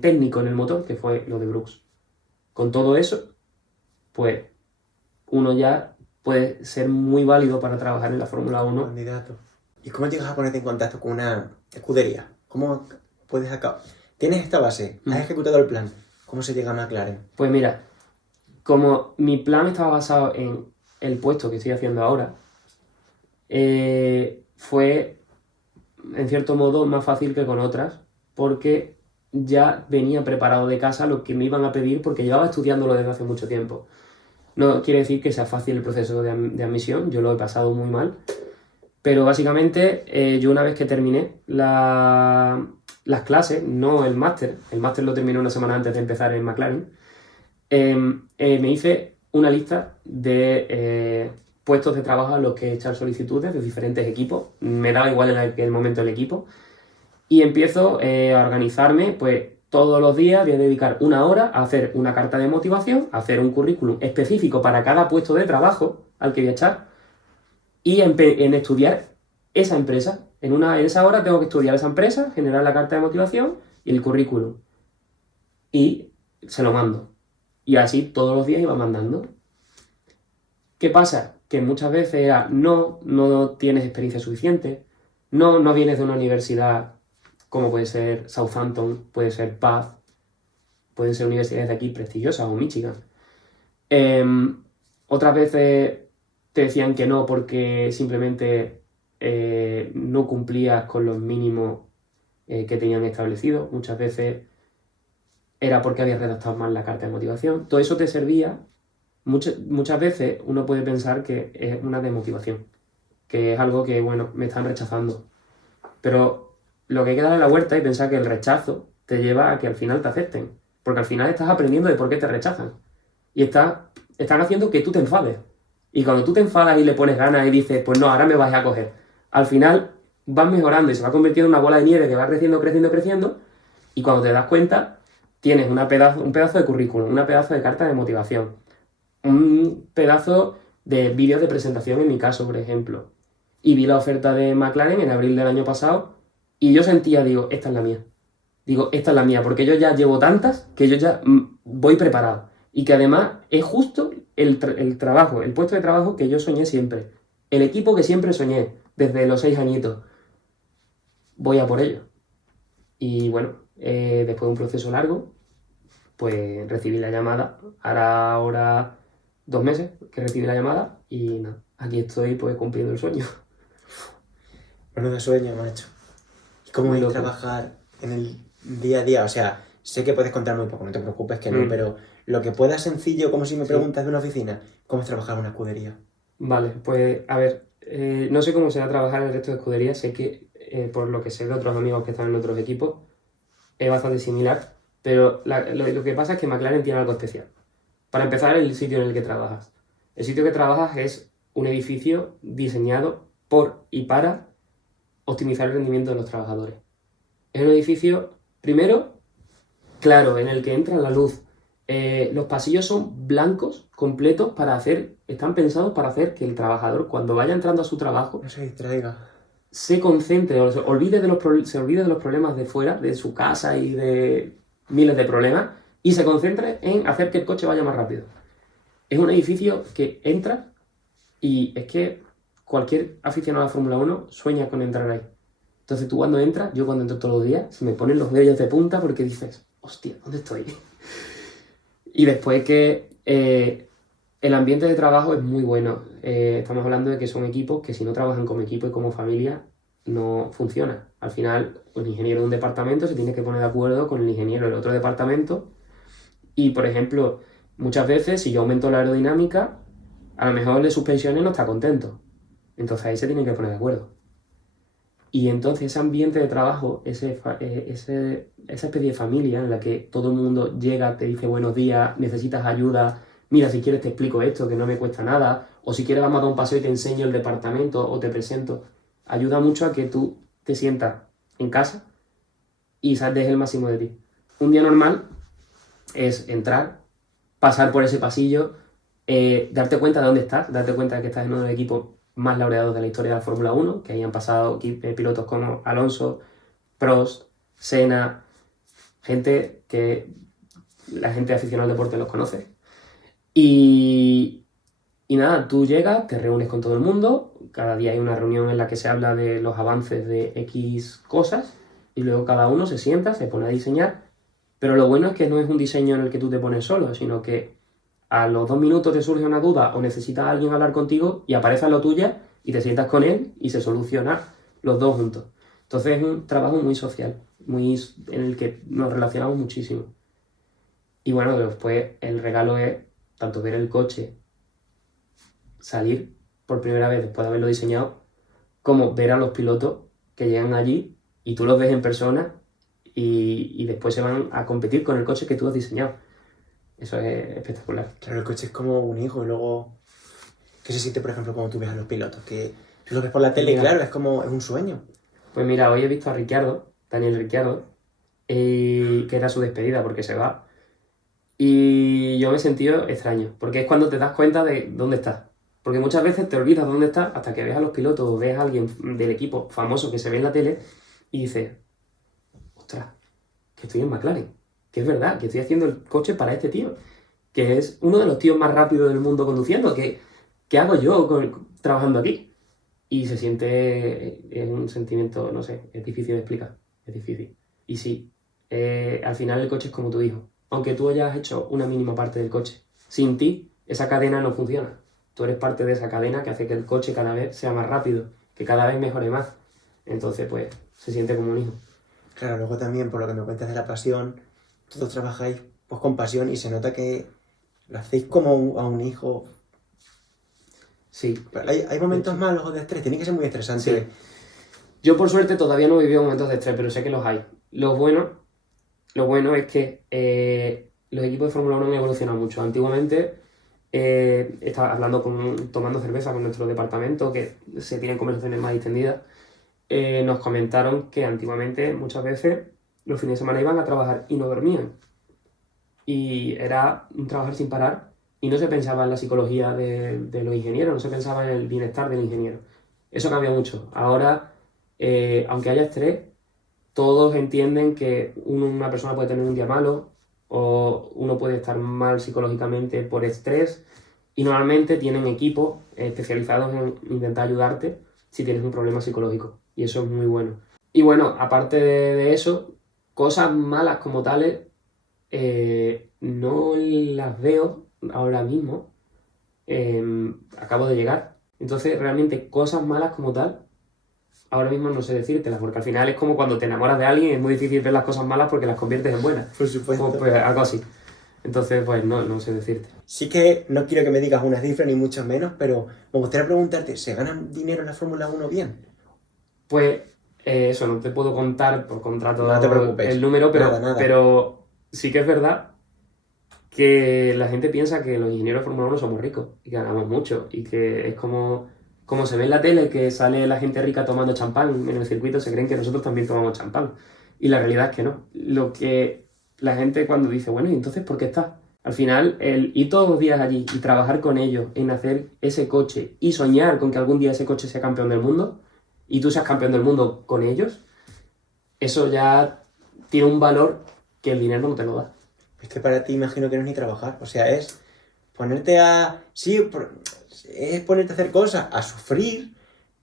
técnico en el motor, que fue lo de Brooks. Con todo eso, pues uno ya puede ser muy válido para trabajar en la Fórmula 1. Candidato. ¿Y cómo llegas a ponerte en contacto con una escudería? ¿Cómo puedes acabar? Tienes esta base, has ejecutado el plan. ¿Cómo se llega a McLaren? Pues mira, como mi plan estaba basado en el puesto que estoy haciendo ahora, fue en cierto modo más fácil que con otras, porque ya venía preparado de casa lo que me iban a pedir porque llevaba estudiándolo desde hace mucho tiempo. No quiere decir que sea fácil el proceso de admisión, yo lo he pasado muy mal, pero básicamente yo una vez que terminé las clases, no el máster lo terminé una semana antes de empezar en McLaren, me hice una lista de puestos de trabajo a los que echar solicitudes de diferentes equipos, me daba igual en aquel momento el equipo, y empiezo a organizarme, pues todos los días voy a dedicar una hora a hacer una carta de motivación, a hacer un currículum específico para cada puesto de trabajo al que voy a echar, y en estudiar esa empresa. En esa hora tengo que estudiar esa empresa, generar la carta de motivación y el currículum. Y se lo mando. Y así todos los días iba mandando. ¿Qué pasa? Que muchas veces era, no tienes experiencia suficiente, no vienes de una universidad como puede ser Southampton, puede ser Bath, pueden ser universidades de aquí prestigiosas o Michigan. Otras veces te decían que no porque simplemente no cumplías con los mínimos que tenían establecidos. Muchas veces era porque habías redactado mal la carta de motivación. Todo eso te servía. Muchas veces uno puede pensar que es una desmotivación, que es algo que, bueno, me están rechazando. Pero lo que hay que darle la vuelta y pensar que el rechazo te lleva a que al final te acepten. Porque al final estás aprendiendo de por qué te rechazan. Y están haciendo que tú te enfades. Y cuando tú te enfadas y le pones ganas y dices, pues no, ahora me vas a coger, al final vas mejorando y se va convirtiendo en una bola de nieve que va creciendo, creciendo, creciendo. Y cuando te das cuenta, tienes un pedazo de currículum, una pedazo de carta de motivación, un pedazo de vídeos de presentación en mi caso, por ejemplo. Y vi la oferta de McLaren en abril del año pasado y yo sentía, digo, esta es la mía. Digo, esta es la mía, porque yo ya llevo tantas que yo ya voy preparado. Y que además es justo el trabajo, el puesto de trabajo que yo soñé siempre. El equipo que siempre soñé, desde los 6 añitos. Voy a por ello. Y bueno, después de un proceso largo, pues recibí la llamada. Ahora 2 meses que recibí la llamada y nada, aquí estoy pues cumpliendo el sueño. Menudo sueño, macho. ¿Y cómo es trabajar en el día a día? O sea, sé que puedes contar muy poco, no te preocupes que no, pero lo que pueda sencillo, como si me preguntas de una oficina, ¿cómo es trabajar en una escudería? Vale, pues a ver, no sé cómo será trabajar en el resto de escuderías, sé que por lo que sé de otros amigos que están en otros equipos, es bastante similar, pero lo que pasa es que McLaren tiene algo especial. Para empezar, el sitio en el que trabajas. El sitio que trabajas es un edificio diseñado por y para optimizar el rendimiento de los trabajadores. Es un edificio, primero, claro, en el que entra la luz. Los pasillos son blancos, completos, están pensados para hacer que el trabajador, cuando vaya entrando a su trabajo, no se distraiga, se concentre o se olvide de los problemas de fuera, de su casa y de miles de problemas, y se concentre en hacer que el coche vaya más rápido. Es un edificio que entra y es que cualquier aficionado a la Fórmula 1 sueña con entrar ahí. Entonces tú cuando entras, yo cuando entro todos los días, se me ponen los vellos de punta porque dices, hostia, ¿dónde estoy? Y después que el ambiente de trabajo es muy bueno. Estamos hablando de que son equipos que si no trabajan como equipo y como familia, no funciona. Al final, el ingeniero de un departamento se tiene que poner de acuerdo con el ingeniero del otro departamento. Y, por ejemplo, muchas veces, si yo aumento la aerodinámica, a lo mejor el de suspensiones no está contento. Entonces ahí se tienen que poner de acuerdo. Y entonces ese ambiente de trabajo, esa especie de familia en la que todo el mundo llega, te dice buenos días, necesitas ayuda, mira, si quieres te explico esto, que no me cuesta nada, o si quieres vamos a dar un paseo y te enseño el departamento o te presento, ayuda mucho a que tú te sientas en casa y des el máximo de ti. Un día normal es entrar, pasar por ese pasillo, darte cuenta de dónde estás, darte cuenta de que estás en uno de los equipos más laureados de la historia de la Fórmula 1, que ahí han pasado pilotos como Alonso, Prost, Senna, gente que la gente aficionada al deporte los conoce. Y nada, tú llegas, te reúnes con todo el mundo, cada día hay una reunión en la que se habla de los avances de X cosas, y luego cada uno se sienta, se pone a diseñar, pero lo bueno es que no es un diseño en el que tú te pones solo, sino que a los 2 minutos te surge una duda o necesitas a alguien hablar contigo y aparece lo tuya y te sientas con él y se soluciona los dos juntos. Entonces es un trabajo muy social, en el que nos relacionamos muchísimo. Y bueno, después el regalo es tanto ver el coche salir por primera vez después de haberlo diseñado, como ver a los pilotos que llegan allí y tú los ves en persona y después se van a competir con el coche que tú has diseñado. Eso es espectacular. Claro, el coche es como un hijo y luego... ¿Qué se siente, por ejemplo, cuando tú ves a los pilotos? Que tú lo ves por la tele y claro, es como... es un sueño. Pues mira, hoy he visto a Ricciardo, Daniel Ricciardo, que era su despedida porque se va. Y yo me he sentido extraño, porque es cuando te das cuenta de dónde estás. Porque muchas veces te olvidas dónde estás hasta que ves a los pilotos o ves a alguien del equipo famoso que se ve en la tele y dices, ostras, que estoy en McLaren, que es verdad, que estoy haciendo el coche para este tío, que es uno de los tíos más rápidos del mundo conduciendo, ¿qué hago yo trabajando aquí? Y se siente, es un sentimiento, no sé, es difícil de explicar, es difícil. Y sí, al final el coche es como tu hijo, aunque tú hayas hecho una mínima parte del coche. Sin ti, esa cadena no funciona. Tú eres parte de esa cadena que hace que el coche cada vez sea más rápido, que cada vez mejore más. Entonces, pues, se siente como un hijo. Claro, luego también, por lo que me cuentas de la pasión, todos trabajáis pues, con pasión y se nota que lo hacéis como a un hijo. Sí. Pero hay momentos malos o de estrés, tiene que ser muy estresante. Sí. Yo, por suerte, todavía no he vivido momentos de estrés, pero sé que los hay. Lo bueno es que los equipos de Fórmula 1 han evolucionado mucho. Antiguamente, estaba tomando cerveza con nuestro departamento, que se tienen conversaciones más extendidas, nos comentaron que antiguamente muchas veces los fines de semana iban a trabajar y no dormían. Y era un trabajar sin parar y no se pensaba en la psicología de los ingenieros, no se pensaba en el bienestar del ingeniero. Eso cambia mucho. Ahora, aunque haya estrés, todos entienden que una persona puede tener un día malo o uno puede estar mal psicológicamente por estrés y normalmente tienen equipos especializados en intentar ayudarte si tienes un problema psicológico y eso es muy bueno. Y bueno, aparte de eso, cosas malas como tales no las veo ahora mismo. Acabo de llegar. Entonces realmente cosas malas como tal ahora mismo no sé decírtelas, porque al final es como cuando te enamoras de alguien, es muy difícil ver las cosas malas porque las conviertes en buenas. Por supuesto. Pues algo así. Entonces, pues no sé decirte. Sí que no quiero que me digas una cifra ni mucho menos, pero me gustaría preguntarte, ¿se gana dinero en la Fórmula 1 bien? Pues eso, no te puedo contar por contrato No te preocupes. el número, Nada. pero sí que es verdad que la gente piensa que los ingenieros de Fórmula 1 somos ricos y que ganamos mucho y que es como se ve en la tele que sale la gente rica tomando champán en el circuito, se creen que nosotros también tomamos champán. Y la realidad es que no. Lo que la gente cuando dice, bueno, ¿y entonces por qué estás? Al final, el ir todos los días allí y trabajar con ellos en hacer ese coche y soñar con que algún día ese coche sea campeón del mundo y tú seas campeón del mundo con ellos, eso ya tiene un valor que el dinero no te lo da. Es que para ti imagino que no es ni trabajar, o sea, es ponerte a... Sí, es ponerte a hacer cosas, a sufrir,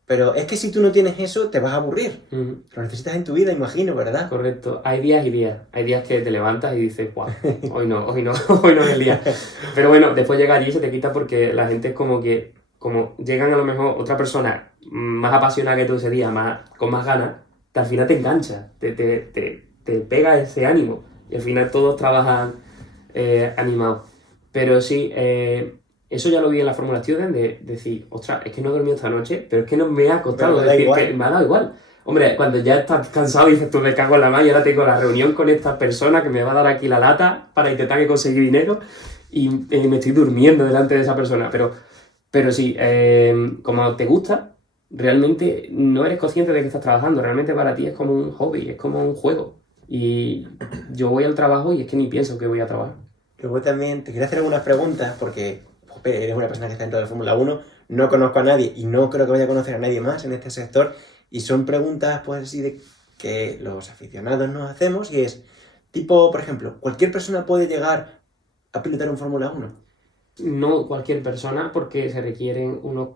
pero es que si tú no tienes eso, te vas a aburrir. Lo necesitas en tu vida, imagino, ¿verdad? Correcto. Hay días y días. Hay días que te levantas y dices, guau, hoy no es el día. Pero bueno, después llega allí y se te quita porque la gente es como llegan a lo mejor otra persona más apasionada que tú ese día, con más ganas, que al final te engancha, te pega ese ánimo. Y al final todos trabajan animados. Pero sí, eso ya lo vi en la Fórmula Student de decir, ostras, es que no he dormido esta noche, pero es que no me ha costado, Pero decir, que me ha dado igual. Hombre, cuando ya estás cansado y dices tú, me cago en la mano y ahora tengo la reunión con esta persona que me va a dar aquí la lata para intentar que conseguir dinero y me estoy durmiendo delante de esa persona. Pero sí, como te gusta, realmente no eres consciente de que estás trabajando, realmente para ti es como un hobby, es como un juego. Y yo voy al trabajo y es que ni pienso que voy a trabajar. Luego también te quería hacer algunas preguntas porque jope, eres una persona que está dentro de la Fórmula 1, no conozco a nadie y no creo que vaya a conocer a nadie más en este sector y son preguntas pues así de que los aficionados nos hacemos y es tipo, por ejemplo, ¿cualquier persona puede llegar a pilotar un Fórmula 1? No cualquier persona, porque se requieren unos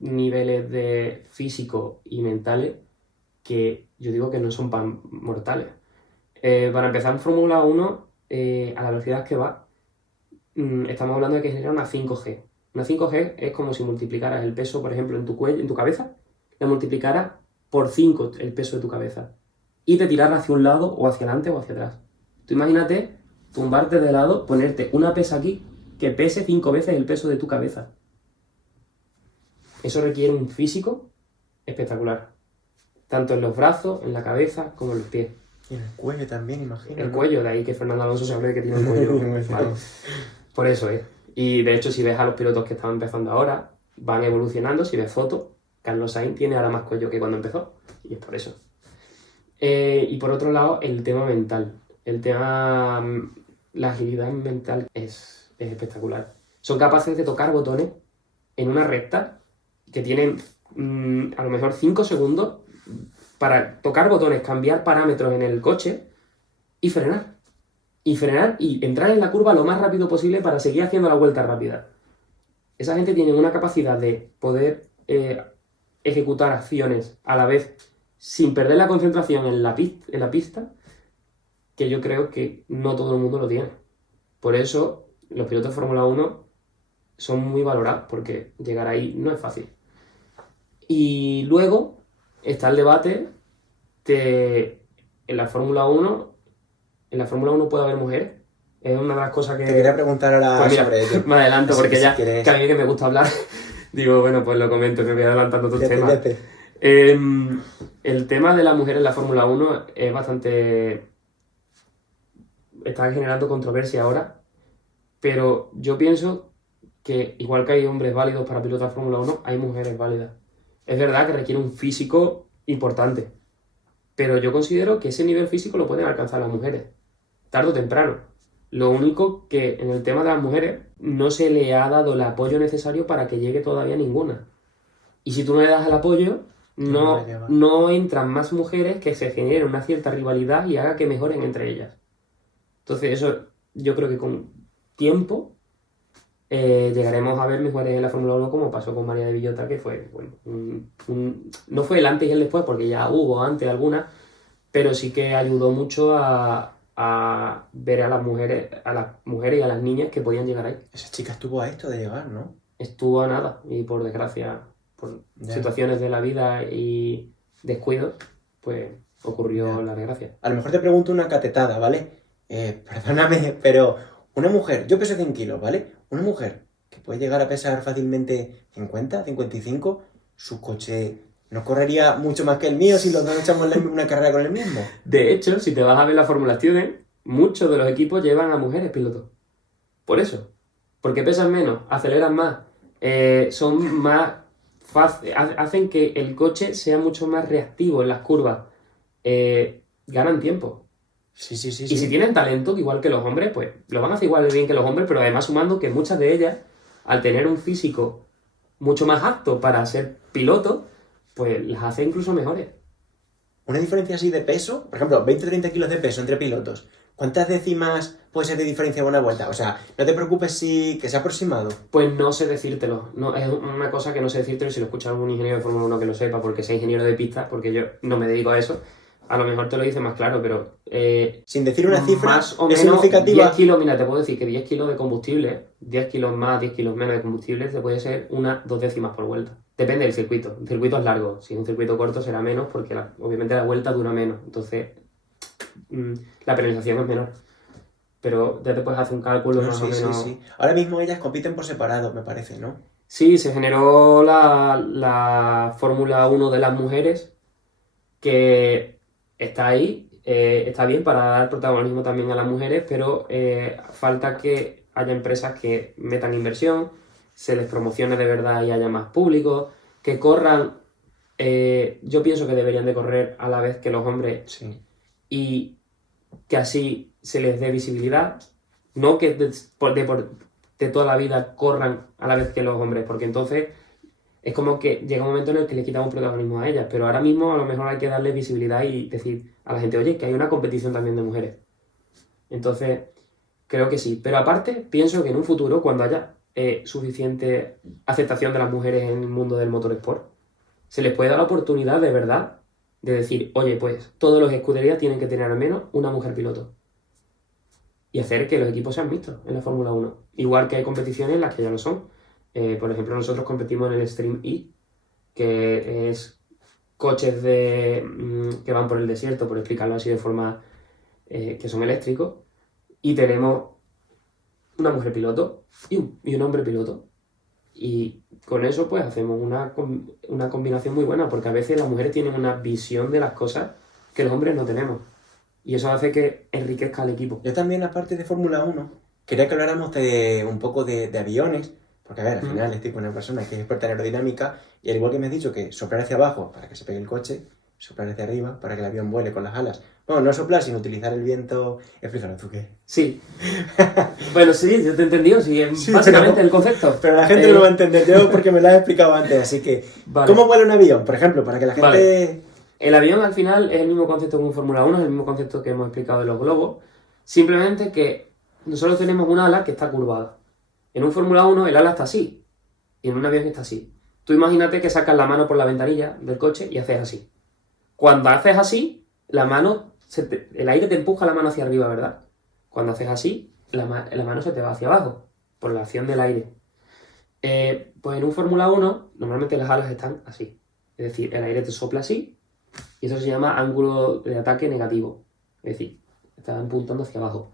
niveles de físico y mentales que yo digo que no son pan mortales. Para empezar en Fórmula 1, a la velocidad que va, estamos hablando de que genera una 5G. Una 5G es como si multiplicaras el peso, por ejemplo, en tu cuello, en tu cabeza, la multiplicaras por 5 el peso de tu cabeza y te tiraras hacia un lado o hacia adelante o hacia atrás. Tú imagínate tumbarte de lado, ponerte una pesa aquí que pese 5 veces el peso de tu cabeza. Eso requiere un físico espectacular, tanto en los brazos, en la cabeza, como en los pies. Y en el cuello también, imagino. El ¿no? cuello, de ahí que Fernando Alonso se hable de que tiene el cuello. ¿Vale? Por eso es. Y de hecho, si ves a los pilotos que están empezando ahora, van evolucionando. Si ves fotos, Carlos Sainz tiene ahora más cuello que cuando empezó. Y es por eso. Y por otro lado, el tema mental. El tema. La agilidad mental es espectacular. Son capaces de tocar botones en una recta que tienen a lo mejor 5 segundos para tocar botones, cambiar parámetros en el coche y frenar. Y frenar y entrar en la curva lo más rápido posible para seguir haciendo la vuelta rápida. Esa gente tiene una capacidad de poder ejecutar acciones a la vez sin perder la concentración en la pista, que yo creo que no todo el mundo lo tiene. Por eso los pilotos de Fórmula 1 son muy valorados, porque llegar ahí no es fácil. Y luego está el debate de en la Fórmula 1 puede haber mujeres. Es una de las cosas que... Te quería preguntar ahora Pues mira, sobre ello. me adelanto, Así porque que ya, si quieres- que a mí que me gusta hablar, digo, bueno, pues lo comento, me voy adelantando otros Vete, temas. vete. El tema de la mujer en la Fórmula 1 es bastante... Está generando controversia ahora, pero yo pienso que igual que hay hombres válidos para pilotar Fórmula 1, hay mujeres válidas. Es verdad que requiere un físico importante, pero yo considero que ese nivel físico lo pueden alcanzar las mujeres, tarde o temprano. Lo único que en el tema de las mujeres no se le ha dado el apoyo necesario para que llegue todavía ninguna. Y si tú no le das el apoyo, No la lleva. no entran más mujeres que se genere una cierta rivalidad y haga que mejoren entre ellas. Entonces eso yo creo que con tiempo llegaremos a ver mujeres en la Fórmula 1 como pasó con María de Villota, que fue, bueno, no fue el antes y el después, porque ya hubo antes algunas, pero sí que ayudó mucho a ver a las mujeres y a las niñas que podían llegar ahí. Esa chica estuvo a esto de llegar, ¿no? Estuvo a nada, y por desgracia, por Ya. situaciones de la vida y descuidos, pues ocurrió Ya. la desgracia. A lo mejor te pregunto una catetada, ¿vale? Perdóname, pero una mujer, yo peso 100 kilos, ¿vale? Una mujer que puede llegar a pesar fácilmente 50, 55, su coche no correría mucho más que el mío si los dos echamos una carrera con el mismo. De hecho, si te vas a ver las formulaciones, muchos de los equipos llevan a mujeres pilotos. Por eso. Porque pesan menos, aceleran más, son más fáciles, hacen que el coche sea mucho más reactivo en las curvas. Ganan tiempo. Sí, sí, sí. Y si tienen talento, igual que los hombres, pues lo van a hacer igual de bien que los hombres, pero además sumando que muchas de ellas, al tener un físico mucho más apto para ser piloto, pues las hace incluso mejores. Una diferencia así de peso, por ejemplo, 20-30 kilos de peso entre pilotos. ¿Cuántas décimas puede ser de diferencia a una vuelta? O sea, no te preocupes si que sea aproximado. Pues no sé decírtelo, no, es una cosa que no sé decírtelo, y si lo escucha algún ingeniero de Fórmula 1 que lo sepa, porque sea ingeniero de pista, porque yo no me dedico a eso, a lo mejor te lo dice más claro, pero... Sin decir una cifra más o es menos significativa. 10 kilos, mira, te puedo decir que 10 kilos de combustible, 10 kilos más, 10 kilos menos de combustible, te puede ser 1-2 décimas por vuelta. Depende del circuito. El circuito es largo, si es un circuito corto será menos, porque obviamente la vuelta dura menos, entonces la penalización es menor. Pero ya te puedes hacer un cálculo No, más sí, o menos... sí. Ahora mismo ellas compiten por separado, me parece, ¿no? Sí, se generó la Fórmula 1 de las mujeres, que está ahí, está bien para dar protagonismo también a las mujeres, pero falta que haya empresas que metan inversión, se les promocione de verdad y haya más público, que corran, yo pienso que deberían de correr a la vez que los hombres Sí. y que así se les dé visibilidad, no que de toda la vida corran a la vez que los hombres, porque entonces es como que llega un momento en el que le quitamos protagonismo a ellas, pero ahora mismo a lo mejor hay que darle visibilidad y decir a la gente, oye, que hay una competición también de mujeres. Entonces, creo que sí. Pero aparte, pienso que en un futuro, cuando haya suficiente aceptación de las mujeres en el mundo del motorsport, se les puede dar la oportunidad de verdad de decir, oye, pues todos los escuderías tienen que tener al menos una mujer piloto. Y hacer que los equipos sean mixtos en la Fórmula 1. Igual que hay competiciones en las que ya lo son. Por ejemplo, nosotros competimos en el Stream E, que es coches que van por el desierto, por explicarlo así de forma que son eléctricos, y tenemos una mujer piloto y un hombre piloto. Y con eso pues hacemos una combinación muy buena, porque a veces las mujeres tienen una visión de las cosas que los hombres no tenemos. Y eso hace que enriquezca al equipo. Yo también, aparte de Fórmula 1, quería que habláramos un poco de aviones, porque a ver, al final estoy con una persona que es experta en aerodinámica, y al igual que me has dicho que soplar hacia abajo para que se pegue el coche, soplar hacia arriba para que el avión vuele con las alas. Bueno, no soplar, sino utilizar el viento. Explícalo tú qué. Sí. Bueno, sí, yo te he entendido, sí, Sí, básicamente pero- el concepto. Pero la gente no lo va a entender yo porque me lo has explicado antes, así que... Vale. ¿Cómo vuela un avión, por ejemplo? Para que la gente... Vale. El avión al final es el mismo concepto que un Fórmula 1, es el mismo concepto que hemos explicado de los globos, simplemente que nosotros tenemos un ala que está curvada. En un Fórmula 1 el ala está así, y en un avión está así. Tú imagínate que sacas la mano por la ventanilla del coche y haces así. Cuando haces así, la mano, el aire te empuja la mano hacia arriba, ¿verdad? Cuando haces así, la mano se te va hacia abajo, por la acción del aire. Pues en un Fórmula 1, normalmente las alas están así. Es decir, el aire te sopla así, y eso se llama ángulo de ataque negativo. Es decir, está apuntando hacia abajo.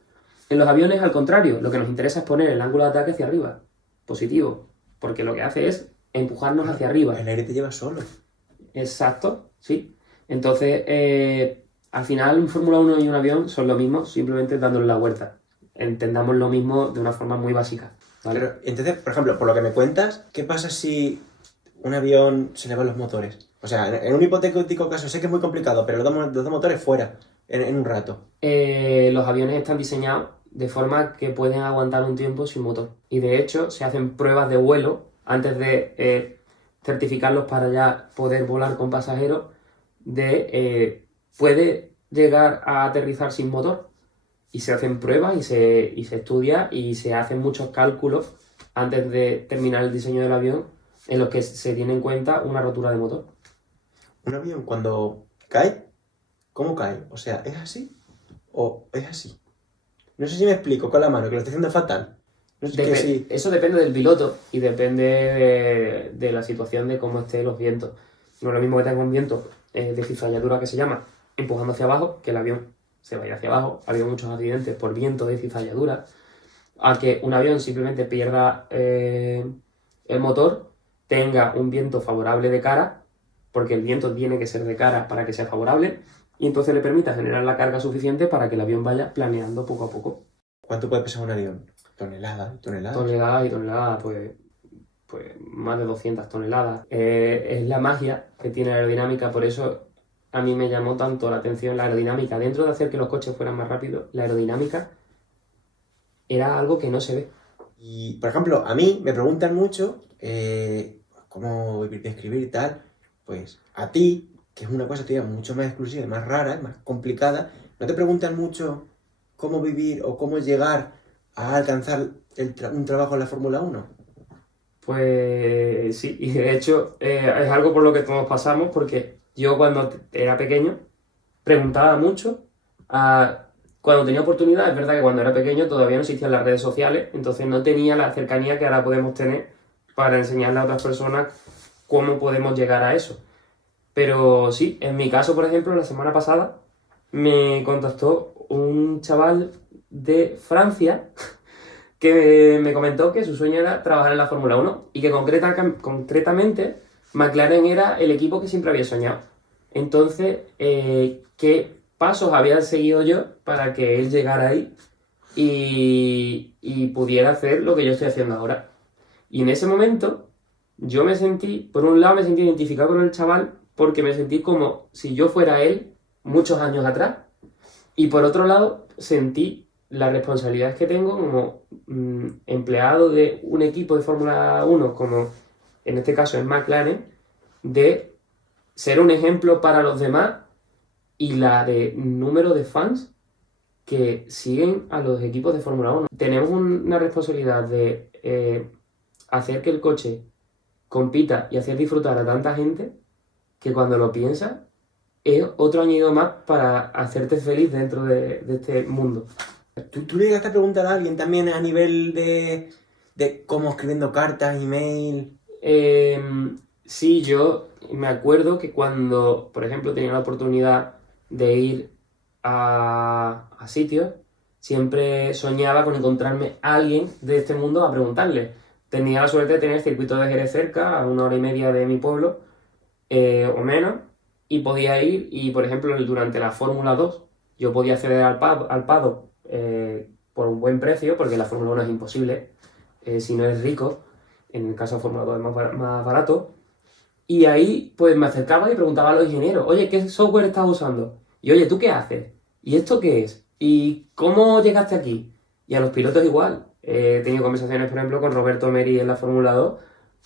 En los aviones, al contrario, lo que nos interesa es poner el ángulo de ataque hacia arriba, positivo, porque lo que hace es empujarnos hacia arriba. El aire te lleva solo. Exacto, sí. Entonces, al final, un Fórmula 1 y un avión son lo mismo, simplemente dándole la vuelta. Entendamos lo mismo de una forma muy básica, ¿vale? Pero, entonces, por ejemplo, por lo que me cuentas, ¿qué pasa si un avión se le van los motores? O sea, en un hipotético caso, sé que es muy complicado, pero los dos motores fuera, en un rato. Los aviones están diseñados de forma que pueden aguantar un tiempo sin motor. Y de hecho, se hacen pruebas de vuelo antes de certificarlos para ya poder volar con pasajeros. Puede llegar a aterrizar sin motor. Y se hacen pruebas y se estudia y se hacen muchos cálculos antes de terminar el diseño del avión en los que se tiene en cuenta una rotura de motor. Un avión cuando cae, ¿cómo cae? O sea, ¿es así o es así? No sé si me explico con la mano, que lo estoy haciendo fatal. No sé que sí. Eso depende del piloto y depende de la situación de cómo estén los vientos. No es lo mismo que tenga un viento de cizalladura que se llama empujando hacia abajo, que el avión se vaya hacia abajo. Ha habido muchos accidentes por viento de cizalladura, a que un avión simplemente pierda el motor, tenga un viento favorable de cara, porque el viento tiene que ser de cara para que sea favorable, y entonces le permita generar la carga suficiente para que el avión vaya planeando poco a poco. ¿Cuánto puede pesar un avión? Toneladas y toneladas. Toneladas y toneladas, pues más de 200 toneladas. Es la magia que tiene la aerodinámica, por eso a mí me llamó tanto la atención la aerodinámica. Dentro de hacer que los coches fueran más rápidos, la aerodinámica era algo que no se ve. Y, por ejemplo, a mí me preguntan mucho cómo escribir y tal. Pues a ti, que es una cosa todavía mucho más exclusiva, más rara, más complicada, ¿no te preguntan mucho cómo vivir o cómo llegar a alcanzar un trabajo en la Fórmula 1? Pues sí, y de hecho es algo por lo que todos pasamos, porque yo cuando era pequeño preguntaba mucho, cuando tenía oportunidad. Es verdad que cuando era pequeño todavía no existían las redes sociales, entonces no tenía la cercanía que ahora podemos tener para enseñarle a otras personas cómo podemos llegar a eso. Pero sí, en mi caso, por ejemplo, la semana pasada me contactó un chaval de Francia que me comentó que su sueño era trabajar en la Fórmula 1 y que concretamente McLaren era el equipo que siempre había soñado. Entonces, ¿qué pasos había seguido yo para que él llegara ahí y pudiera hacer lo que yo estoy haciendo ahora? Y en ese momento yo me sentí, por un lado me sentí identificado con el chaval, porque me sentí como si yo fuera él muchos años atrás, Y por otro lado, sentí las responsabilidades que tengo como empleado de un equipo de Fórmula 1, como en este caso es McLaren, de ser un ejemplo para los demás y la de número de fans que siguen a los equipos de Fórmula 1. Tenemos una responsabilidad de hacer que el coche compita y hacer disfrutar a tanta gente que cuando lo piensas es otro añadido más para hacerte feliz dentro de este mundo. ¿Tú le llegaste a preguntar a alguien también a nivel de cómo escribiendo cartas, email? Sí, yo me acuerdo que cuando, por ejemplo, tenía la oportunidad de ir a sitios, siempre soñaba con encontrarme a alguien de este mundo a preguntarle. Tenía la suerte de tener el circuito de Jerez cerca, a 1 hora y media de mi pueblo, o menos, y podía ir, y por ejemplo, durante la Fórmula 2, yo podía acceder al paddock por un buen precio, porque la Fórmula 1 es imposible, si no eres rico, en el caso de Fórmula 2 es más barato, y ahí pues me acercaba y preguntaba a los ingenieros, oye, ¿qué software estás usando? Y oye, ¿tú qué haces? ¿Y esto qué es? ¿Y cómo llegaste aquí? Y a los pilotos igual. He tenido conversaciones, por ejemplo, con Roberto Meri en la Fórmula 2,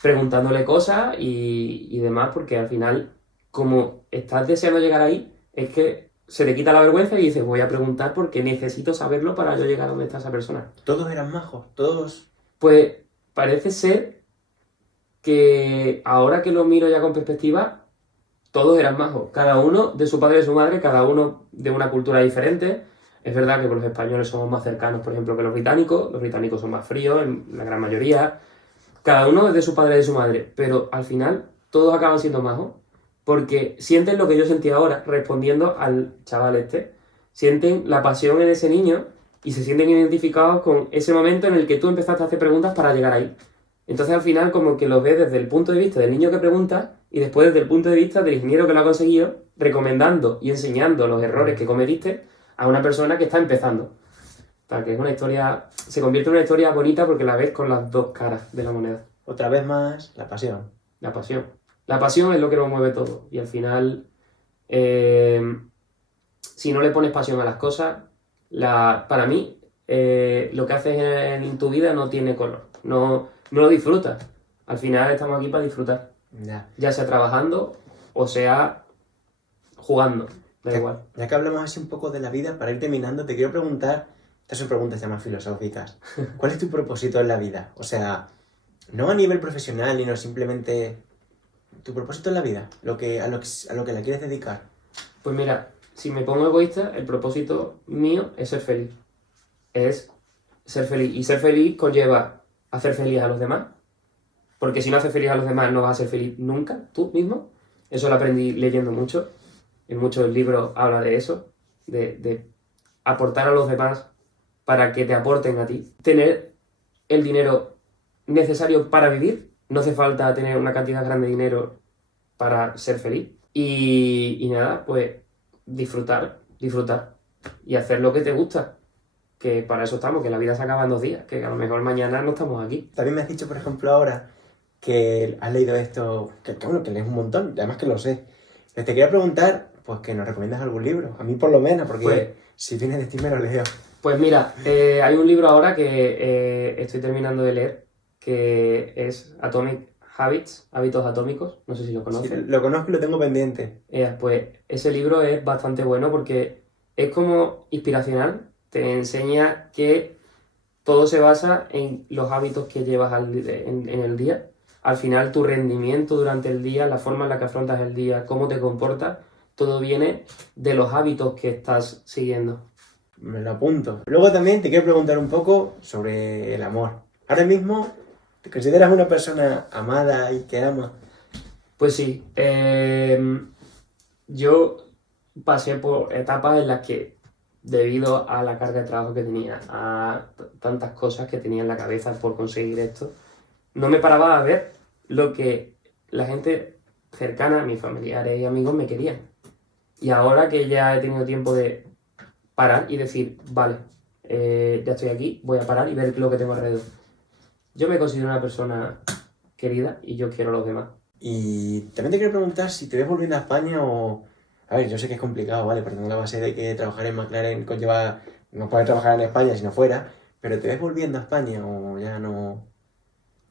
preguntándole cosas y demás, porque al final, como estás deseando llegar ahí, es que se te quita la vergüenza y dices, voy a preguntar porque necesito saberlo para yo llegar a donde está esa persona. Todos eran majos, todos. Pues parece ser que ahora que lo miro ya con perspectiva, todos eran majos. Cada uno de su padre y de su madre, cada uno de una cultura diferente. Es verdad que los españoles somos más cercanos, por ejemplo, que los británicos son más fríos en la gran mayoría. Cada uno es de su padre y de su madre, pero al final todos acaban siendo majos porque sienten lo que yo sentí ahora respondiendo al chaval este. Sienten la pasión en ese niño y se sienten identificados con ese momento en el que tú empezaste a hacer preguntas para llegar ahí. Entonces al final como que lo ves desde el punto de vista del niño que pregunta y después desde el punto de vista del ingeniero que lo ha conseguido, recomendando y enseñando los errores que cometiste a una persona que está empezando. O sea, que es una historia, se convierte en una historia bonita porque la ves con las dos caras de la moneda. Otra vez más, la pasión. La pasión. La pasión es lo que nos mueve todo. Y al final, si no le pones pasión a las cosas, para mí, lo que haces en tu vida no tiene color. No lo disfrutas. Al final estamos aquí para disfrutar. Ya sea trabajando o sea jugando. Da igual. Ya que hablamos así un poco de la vida, para ir terminando, te quiero preguntar, estas son preguntas ya más filosóficas. ¿Cuál es tu propósito en la vida? O sea, no a nivel profesional, sino simplemente tu propósito en la vida, a lo que la quieres dedicar. Pues mira, si me pongo egoísta, el propósito mío es ser feliz. Es ser feliz. Y ser feliz conlleva hacer feliz a los demás. Porque si no haces feliz a los demás, no vas a ser feliz nunca, tú mismo. Eso lo aprendí leyendo mucho. En muchos libros habla de eso, de aportar a los demás para que te aporten a ti. Tener el dinero necesario para vivir. No hace falta tener una cantidad grande de dinero para ser feliz. Y nada, pues disfrutar y hacer lo que te gusta. Que para eso estamos, que la vida se acaba en 2 días, que a lo mejor mañana no estamos aquí. También me has dicho, por ejemplo, ahora que has leído esto, que bueno, que lees un montón, además que lo sé. Te quería preguntar, pues que nos recomiendas algún libro, a mí por lo menos, porque Pues, si vienes de ti me lo leo. Pues mira, hay un libro ahora que estoy terminando de leer, que es Atomic Habits, Hábitos Atómicos, no sé si lo conoces. Sí, lo conozco y lo tengo pendiente. Pues ese libro es bastante bueno porque es como inspiracional, te enseña que todo se basa en los hábitos que llevas en el día. Al final tu rendimiento durante el día, la forma en la que afrontas el día, cómo te comportas, todo viene de los hábitos que estás siguiendo. Me lo apunto. Luego también te quiero preguntar un poco sobre el amor. Ahora mismo, ¿te consideras una persona amada y que ama? Pues sí, yo pasé por etapas en las que, debido a la carga de trabajo que tenía, a tantas cosas que tenía en la cabeza por conseguir esto, no me paraba a ver lo que la gente cercana, mis familiares y amigos, me querían. Y ahora que ya he tenido tiempo de parar y decir, vale, ya estoy aquí, voy a parar y ver lo que tengo alrededor. Yo me considero una persona querida y yo quiero a los demás. Y también te quiero preguntar si te ves volviendo a España o A ver, yo sé que es complicado, ¿vale? Partiendo de la base de que trabajar en McLaren conlleva no poder trabajar en España sino fuera, pero ¿te ves volviendo a España o ya no?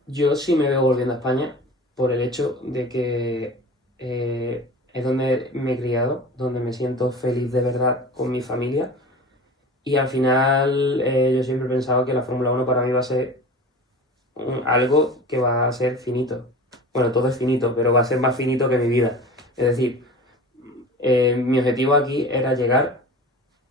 Yo sí me veo volviendo a España por el hecho de que es donde me he criado, donde me siento feliz de verdad con mi familia. Y al final yo siempre he pensado que la Fórmula 1 para mí va a ser algo que va a ser finito. Bueno, todo es finito, pero va a ser más finito que mi vida. Es decir, mi objetivo aquí era llegar,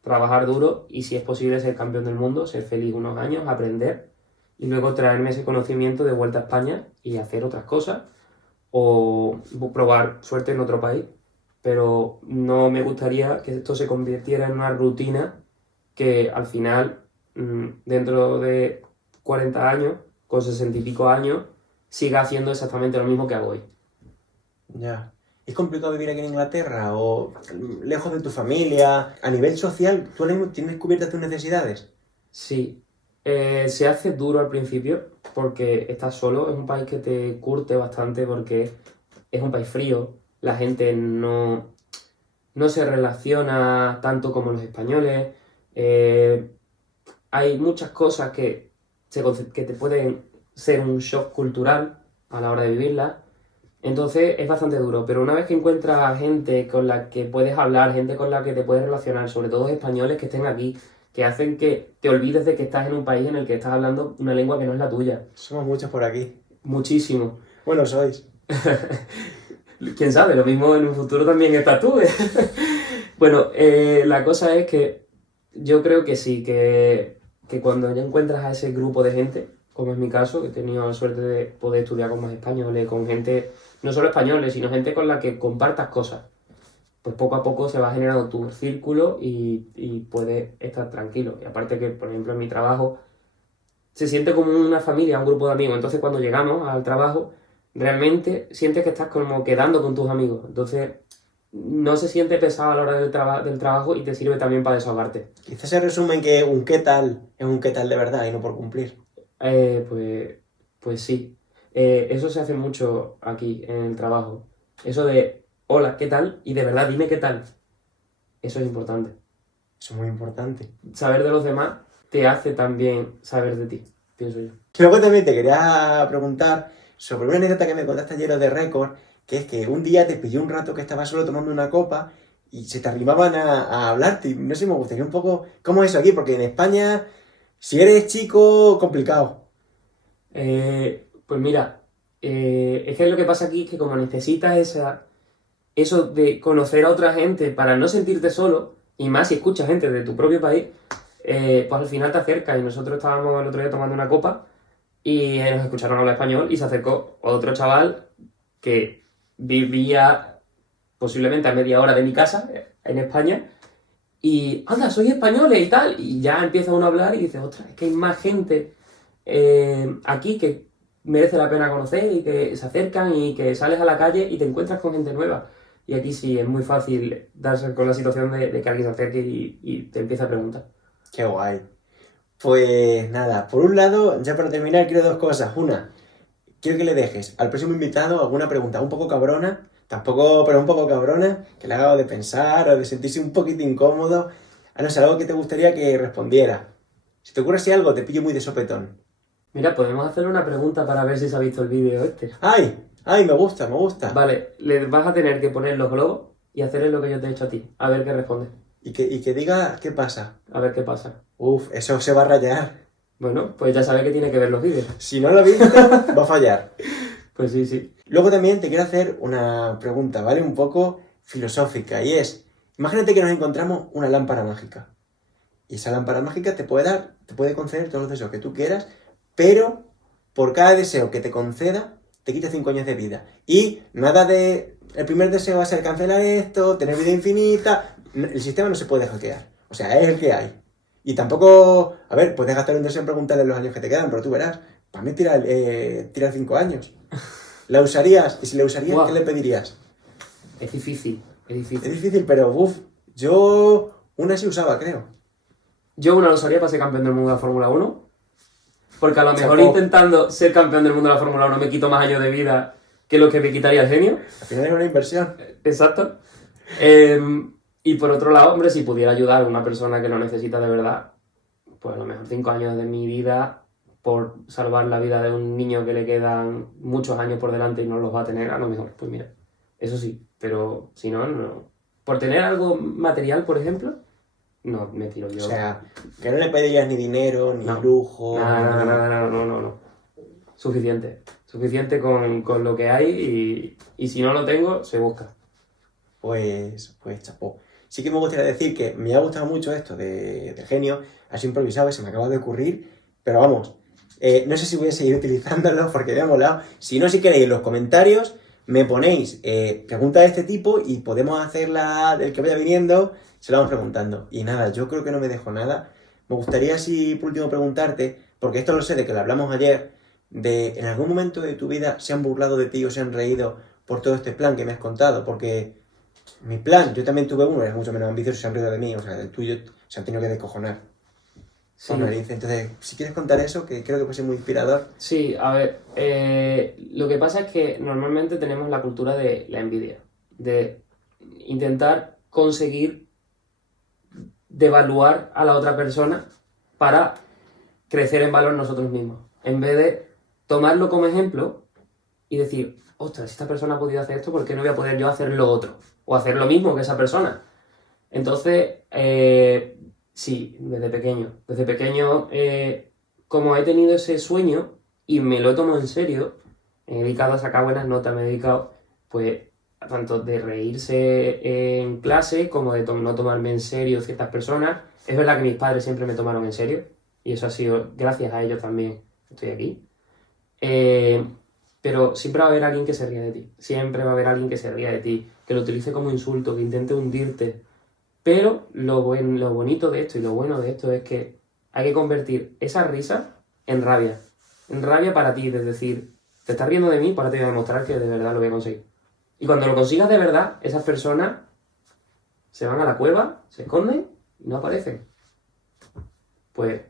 trabajar duro y si es posible ser campeón del mundo, ser feliz unos años, aprender y luego traerme ese conocimiento de vuelta a España y hacer otras cosas o probar suerte en otro país. Pero no me gustaría que esto se convirtiera en una rutina que al final, dentro de 40 años, con 60 y pico años, siga haciendo exactamente lo mismo que hago hoy. Ya. ¿Es complicado vivir aquí en Inglaterra o lejos de tu familia? A nivel social, ¿tú ahora mismo tienes cubiertas tus necesidades? Sí, se hace duro al principio porque estás solo, es un país que te curte bastante porque es un país frío, la gente no se relaciona tanto como los españoles, eh, hay muchas cosas que te pueden ser un shock cultural a la hora de vivirlas, entonces es bastante duro, pero una vez que encuentras gente con la que puedes hablar, gente con la que te puedes relacionar, sobre todo españoles que estén aquí, que hacen que te olvides de que estás en un país en el que estás hablando una lengua que no es la tuya. Somos muchos por aquí. Muchísimo. Bueno, sois. Quién sabe, lo mismo en un futuro también estás tú. Bueno, la cosa es que yo creo que sí, que cuando ya encuentras a ese grupo de gente, como es mi caso, que he tenido la suerte de poder estudiar con más españoles, con gente, no solo españoles, sino gente con la que compartas cosas, pues poco a poco se va generando tu círculo y puedes estar tranquilo. Y aparte que, por ejemplo, en mi trabajo se siente como una familia, un grupo de amigos. Entonces cuando llegamos al trabajo, realmente sientes que estás como quedando con tus amigos. Entonces no se siente pesado a la hora del trabajo y te sirve también para desahogarte. Quizás se resume en que un qué tal es un qué tal de verdad y no por cumplir. Pues sí. Eso se hace mucho aquí en el trabajo. Eso de, hola, ¿qué tal? Y de verdad, dime qué tal. Eso es importante. Eso es muy importante. Saber de los demás te hace también saber de ti, pienso yo. Luego también te quería preguntar sobre una anécdota que me contaste ayer de récord, que es que un día te pilló un rato que estabas solo tomando una copa y se te arrimaban a hablarte. Y no sé, me gustaría un poco cómo es eso aquí, porque en España, si eres chico, complicado. Pues mira, es que lo que pasa aquí es que como necesitas eso de conocer a otra gente para no sentirte solo, y más si escuchas gente de tu propio país, pues al final te acercas. Y nosotros estábamos el otro día tomando una copa y nos escucharon hablar español y se acercó otro chaval que vivía posiblemente a media hora de mi casa en España y anda, soy español y tal, y ya empieza uno a hablar y dice, ostras, es que hay más gente aquí que merece la pena conocer y que se acercan y que sales a la calle y te encuentras con gente nueva. Y aquí sí es muy fácil darse con la situación de que alguien se acerque y te empieza a preguntar. Qué guay. Pues nada, por un lado, ya para terminar, quiero dos cosas. Una, quiero que le dejes al próximo invitado alguna pregunta un poco cabrona, tampoco, pero un poco cabrona, que le haga de pensar o de sentirse un poquito incómodo. A no ser algo que te gustaría que respondiera. Si te ocurre así algo, te pillo muy de sopetón. Mira, podemos hacerle una pregunta para ver si se ha visto el vídeo este. ¡Ay! ¡Ay! Me gusta, me gusta. Vale, le vas a tener que poner los globos y hacerle lo que yo te he hecho a ti. A ver qué responde. Y que diga qué pasa. A ver qué pasa. Uf, eso se va a rayar. Bueno, pues ya sabe que tiene que ver los vídeos. Si no lo ha visto, va a fallar. Pues sí, sí. Luego también te quiero hacer una pregunta, ¿vale? Un poco filosófica, y es, imagínate que nos encontramos una lámpara mágica. Y esa lámpara mágica te puede conceder todos los deseos que tú quieras, pero por cada deseo que te conceda, te quita 5 años de vida. Y nada de, el primer deseo va a ser cancelar esto, tener vida infinita, el sistema no se puede hackear. O sea, es el que hay. Y tampoco, a ver, puedes gastar un deseo en preguntarle los años que te quedan, pero tú verás, para mí tira 5 años. ¿La usarías? Y si la usarías, Wow. ¿qué le pedirías? Es difícil, es Es difícil. difícil, pero yo una sí usaba, creo. Yo una lo usaría para ser campeón del mundo de la Fórmula 1, porque a lo mejor Chapó. intentando ser campeón del mundo de la Fórmula 1 me quito más años de vida que lo que me quitaría el genio. Al final es una inversión. Exacto. Y por otro lado, hombre, si pudiera ayudar a una persona que lo necesita de verdad, pues a lo mejor 5 años de mi vida por salvar la vida de un niño que le quedan muchos años por delante y no los va a tener, a lo mejor, pues mira, eso sí, pero si no, no. Por tener algo material, por ejemplo, no me tiro yo. O sea, que no le pedirías ni dinero, ni No. lujo. Nada, no. Suficiente. Suficiente con lo que hay y si no lo tengo, se busca. Pues chapó. Sí que me gustaría decir que me ha gustado mucho esto de genio, así improvisado, que se me acaba de ocurrir, pero vamos, no sé si voy a seguir utilizándolo porque me ha molado. Si no, si queréis en los comentarios me ponéis preguntas de este tipo y podemos hacerla del que vaya viniendo, se la vamos preguntando. Y nada, yo creo que no me dejo nada. Me gustaría, si por último, preguntarte, porque esto lo sé de que lo hablamos ayer, de en algún momento de tu vida se han burlado de ti o se han reído por todo este plan que me has contado, porque mi plan, yo también tuve uno, es mucho menos ambicioso, se han reído de mí, o sea, del tuyo se han tenido que descojonar. Sí. Entonces, si quieres contar eso, que creo que puede ser muy inspirador. Sí, a ver, lo que pasa es que normalmente tenemos la cultura de la envidia, de intentar conseguir devaluar a la otra persona para crecer en valor nosotros mismos, en vez de tomarlo como ejemplo y decir, ostras, si esta persona ha podido hacer esto, ¿por qué no voy a poder yo hacer lo otro? O hacer lo mismo que esa persona. Entonces, sí, desde pequeño, como he tenido ese sueño y me lo he tomado en serio, me he dedicado a sacar buenas notas, me he dedicado, pues, tanto de reírse en clase como de no tomarme en serio ciertas personas. Es verdad que mis padres siempre me tomaron en serio y eso ha sido gracias a ellos también estoy aquí. Pero siempre va a haber alguien que se ría de ti, siempre va a haber alguien que se ría de ti, que lo utilice como insulto, que intente hundirte. Pero lo bonito de esto y lo bueno de esto es que hay que convertir esa risa en rabia para ti, es decir, te estás riendo de mí, para te voy a demostrar que de verdad lo voy a conseguir. Y cuando lo consigas de verdad, esas personas se van a la cueva, se esconden y no aparecen. Pues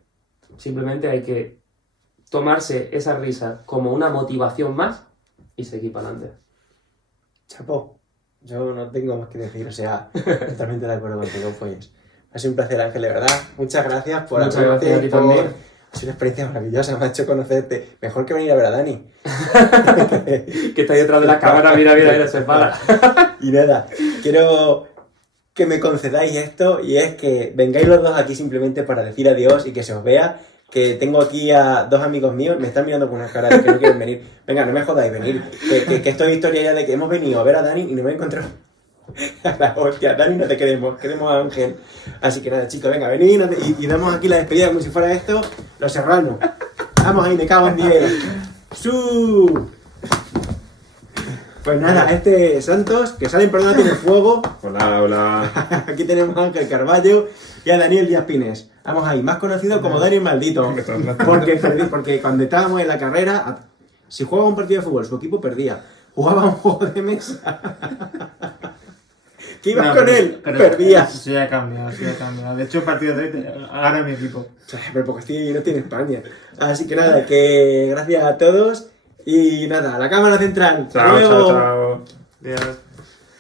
simplemente hay que tomarse esa risa como una motivación más y seguir para adelante. Chapó, yo no tengo más que decir, o sea, totalmente de acuerdo contigo, pues. Ha sido un placer, Ángel, de verdad. Muchas gracias por Muchas gracias a ti también. Ha sido una experiencia maravillosa, me ha hecho conocerte. Mejor que venir a ver a Dani. Que está ahí detrás de la cámara, mira, se para. Y nada, quiero que me concedáis esto, y es que vengáis los dos aquí simplemente para decir adiós y que se os vea. Que tengo aquí a 2 amigos míos, me están mirando con una cara de que no quieren venir. Venga, no me jodáis, venir. Que esto es historia ya de que hemos venido a ver a Dani y no me he encontrado. Hostia, Dani, no te queremos a Ángel. Así que nada, chicos, venga, venid y damos aquí la despedida como si fuera esto Los Serranos. Vamos ahí, me cago en 10. ¡Su! Pues nada, este Santos, que sale en programa tiene fuego. Hola. Aquí tenemos a Ángel Carballo y a Daniel Díaz Pines. Vamos ahí, más conocido como Dani el Maldito. Porque cuando estábamos en la carrera, si jugaba un partido de fútbol, su equipo perdía. Jugaba un juego de mesa. ¿Qué ibas con él? Perdías. Sí, ha cambiado. De hecho, el partido de hoy gana mi equipo. Pero porque no tiene España. Así que nada, que gracias a todos. Y nada, a la cámara central. Chao. Luego. Adiós.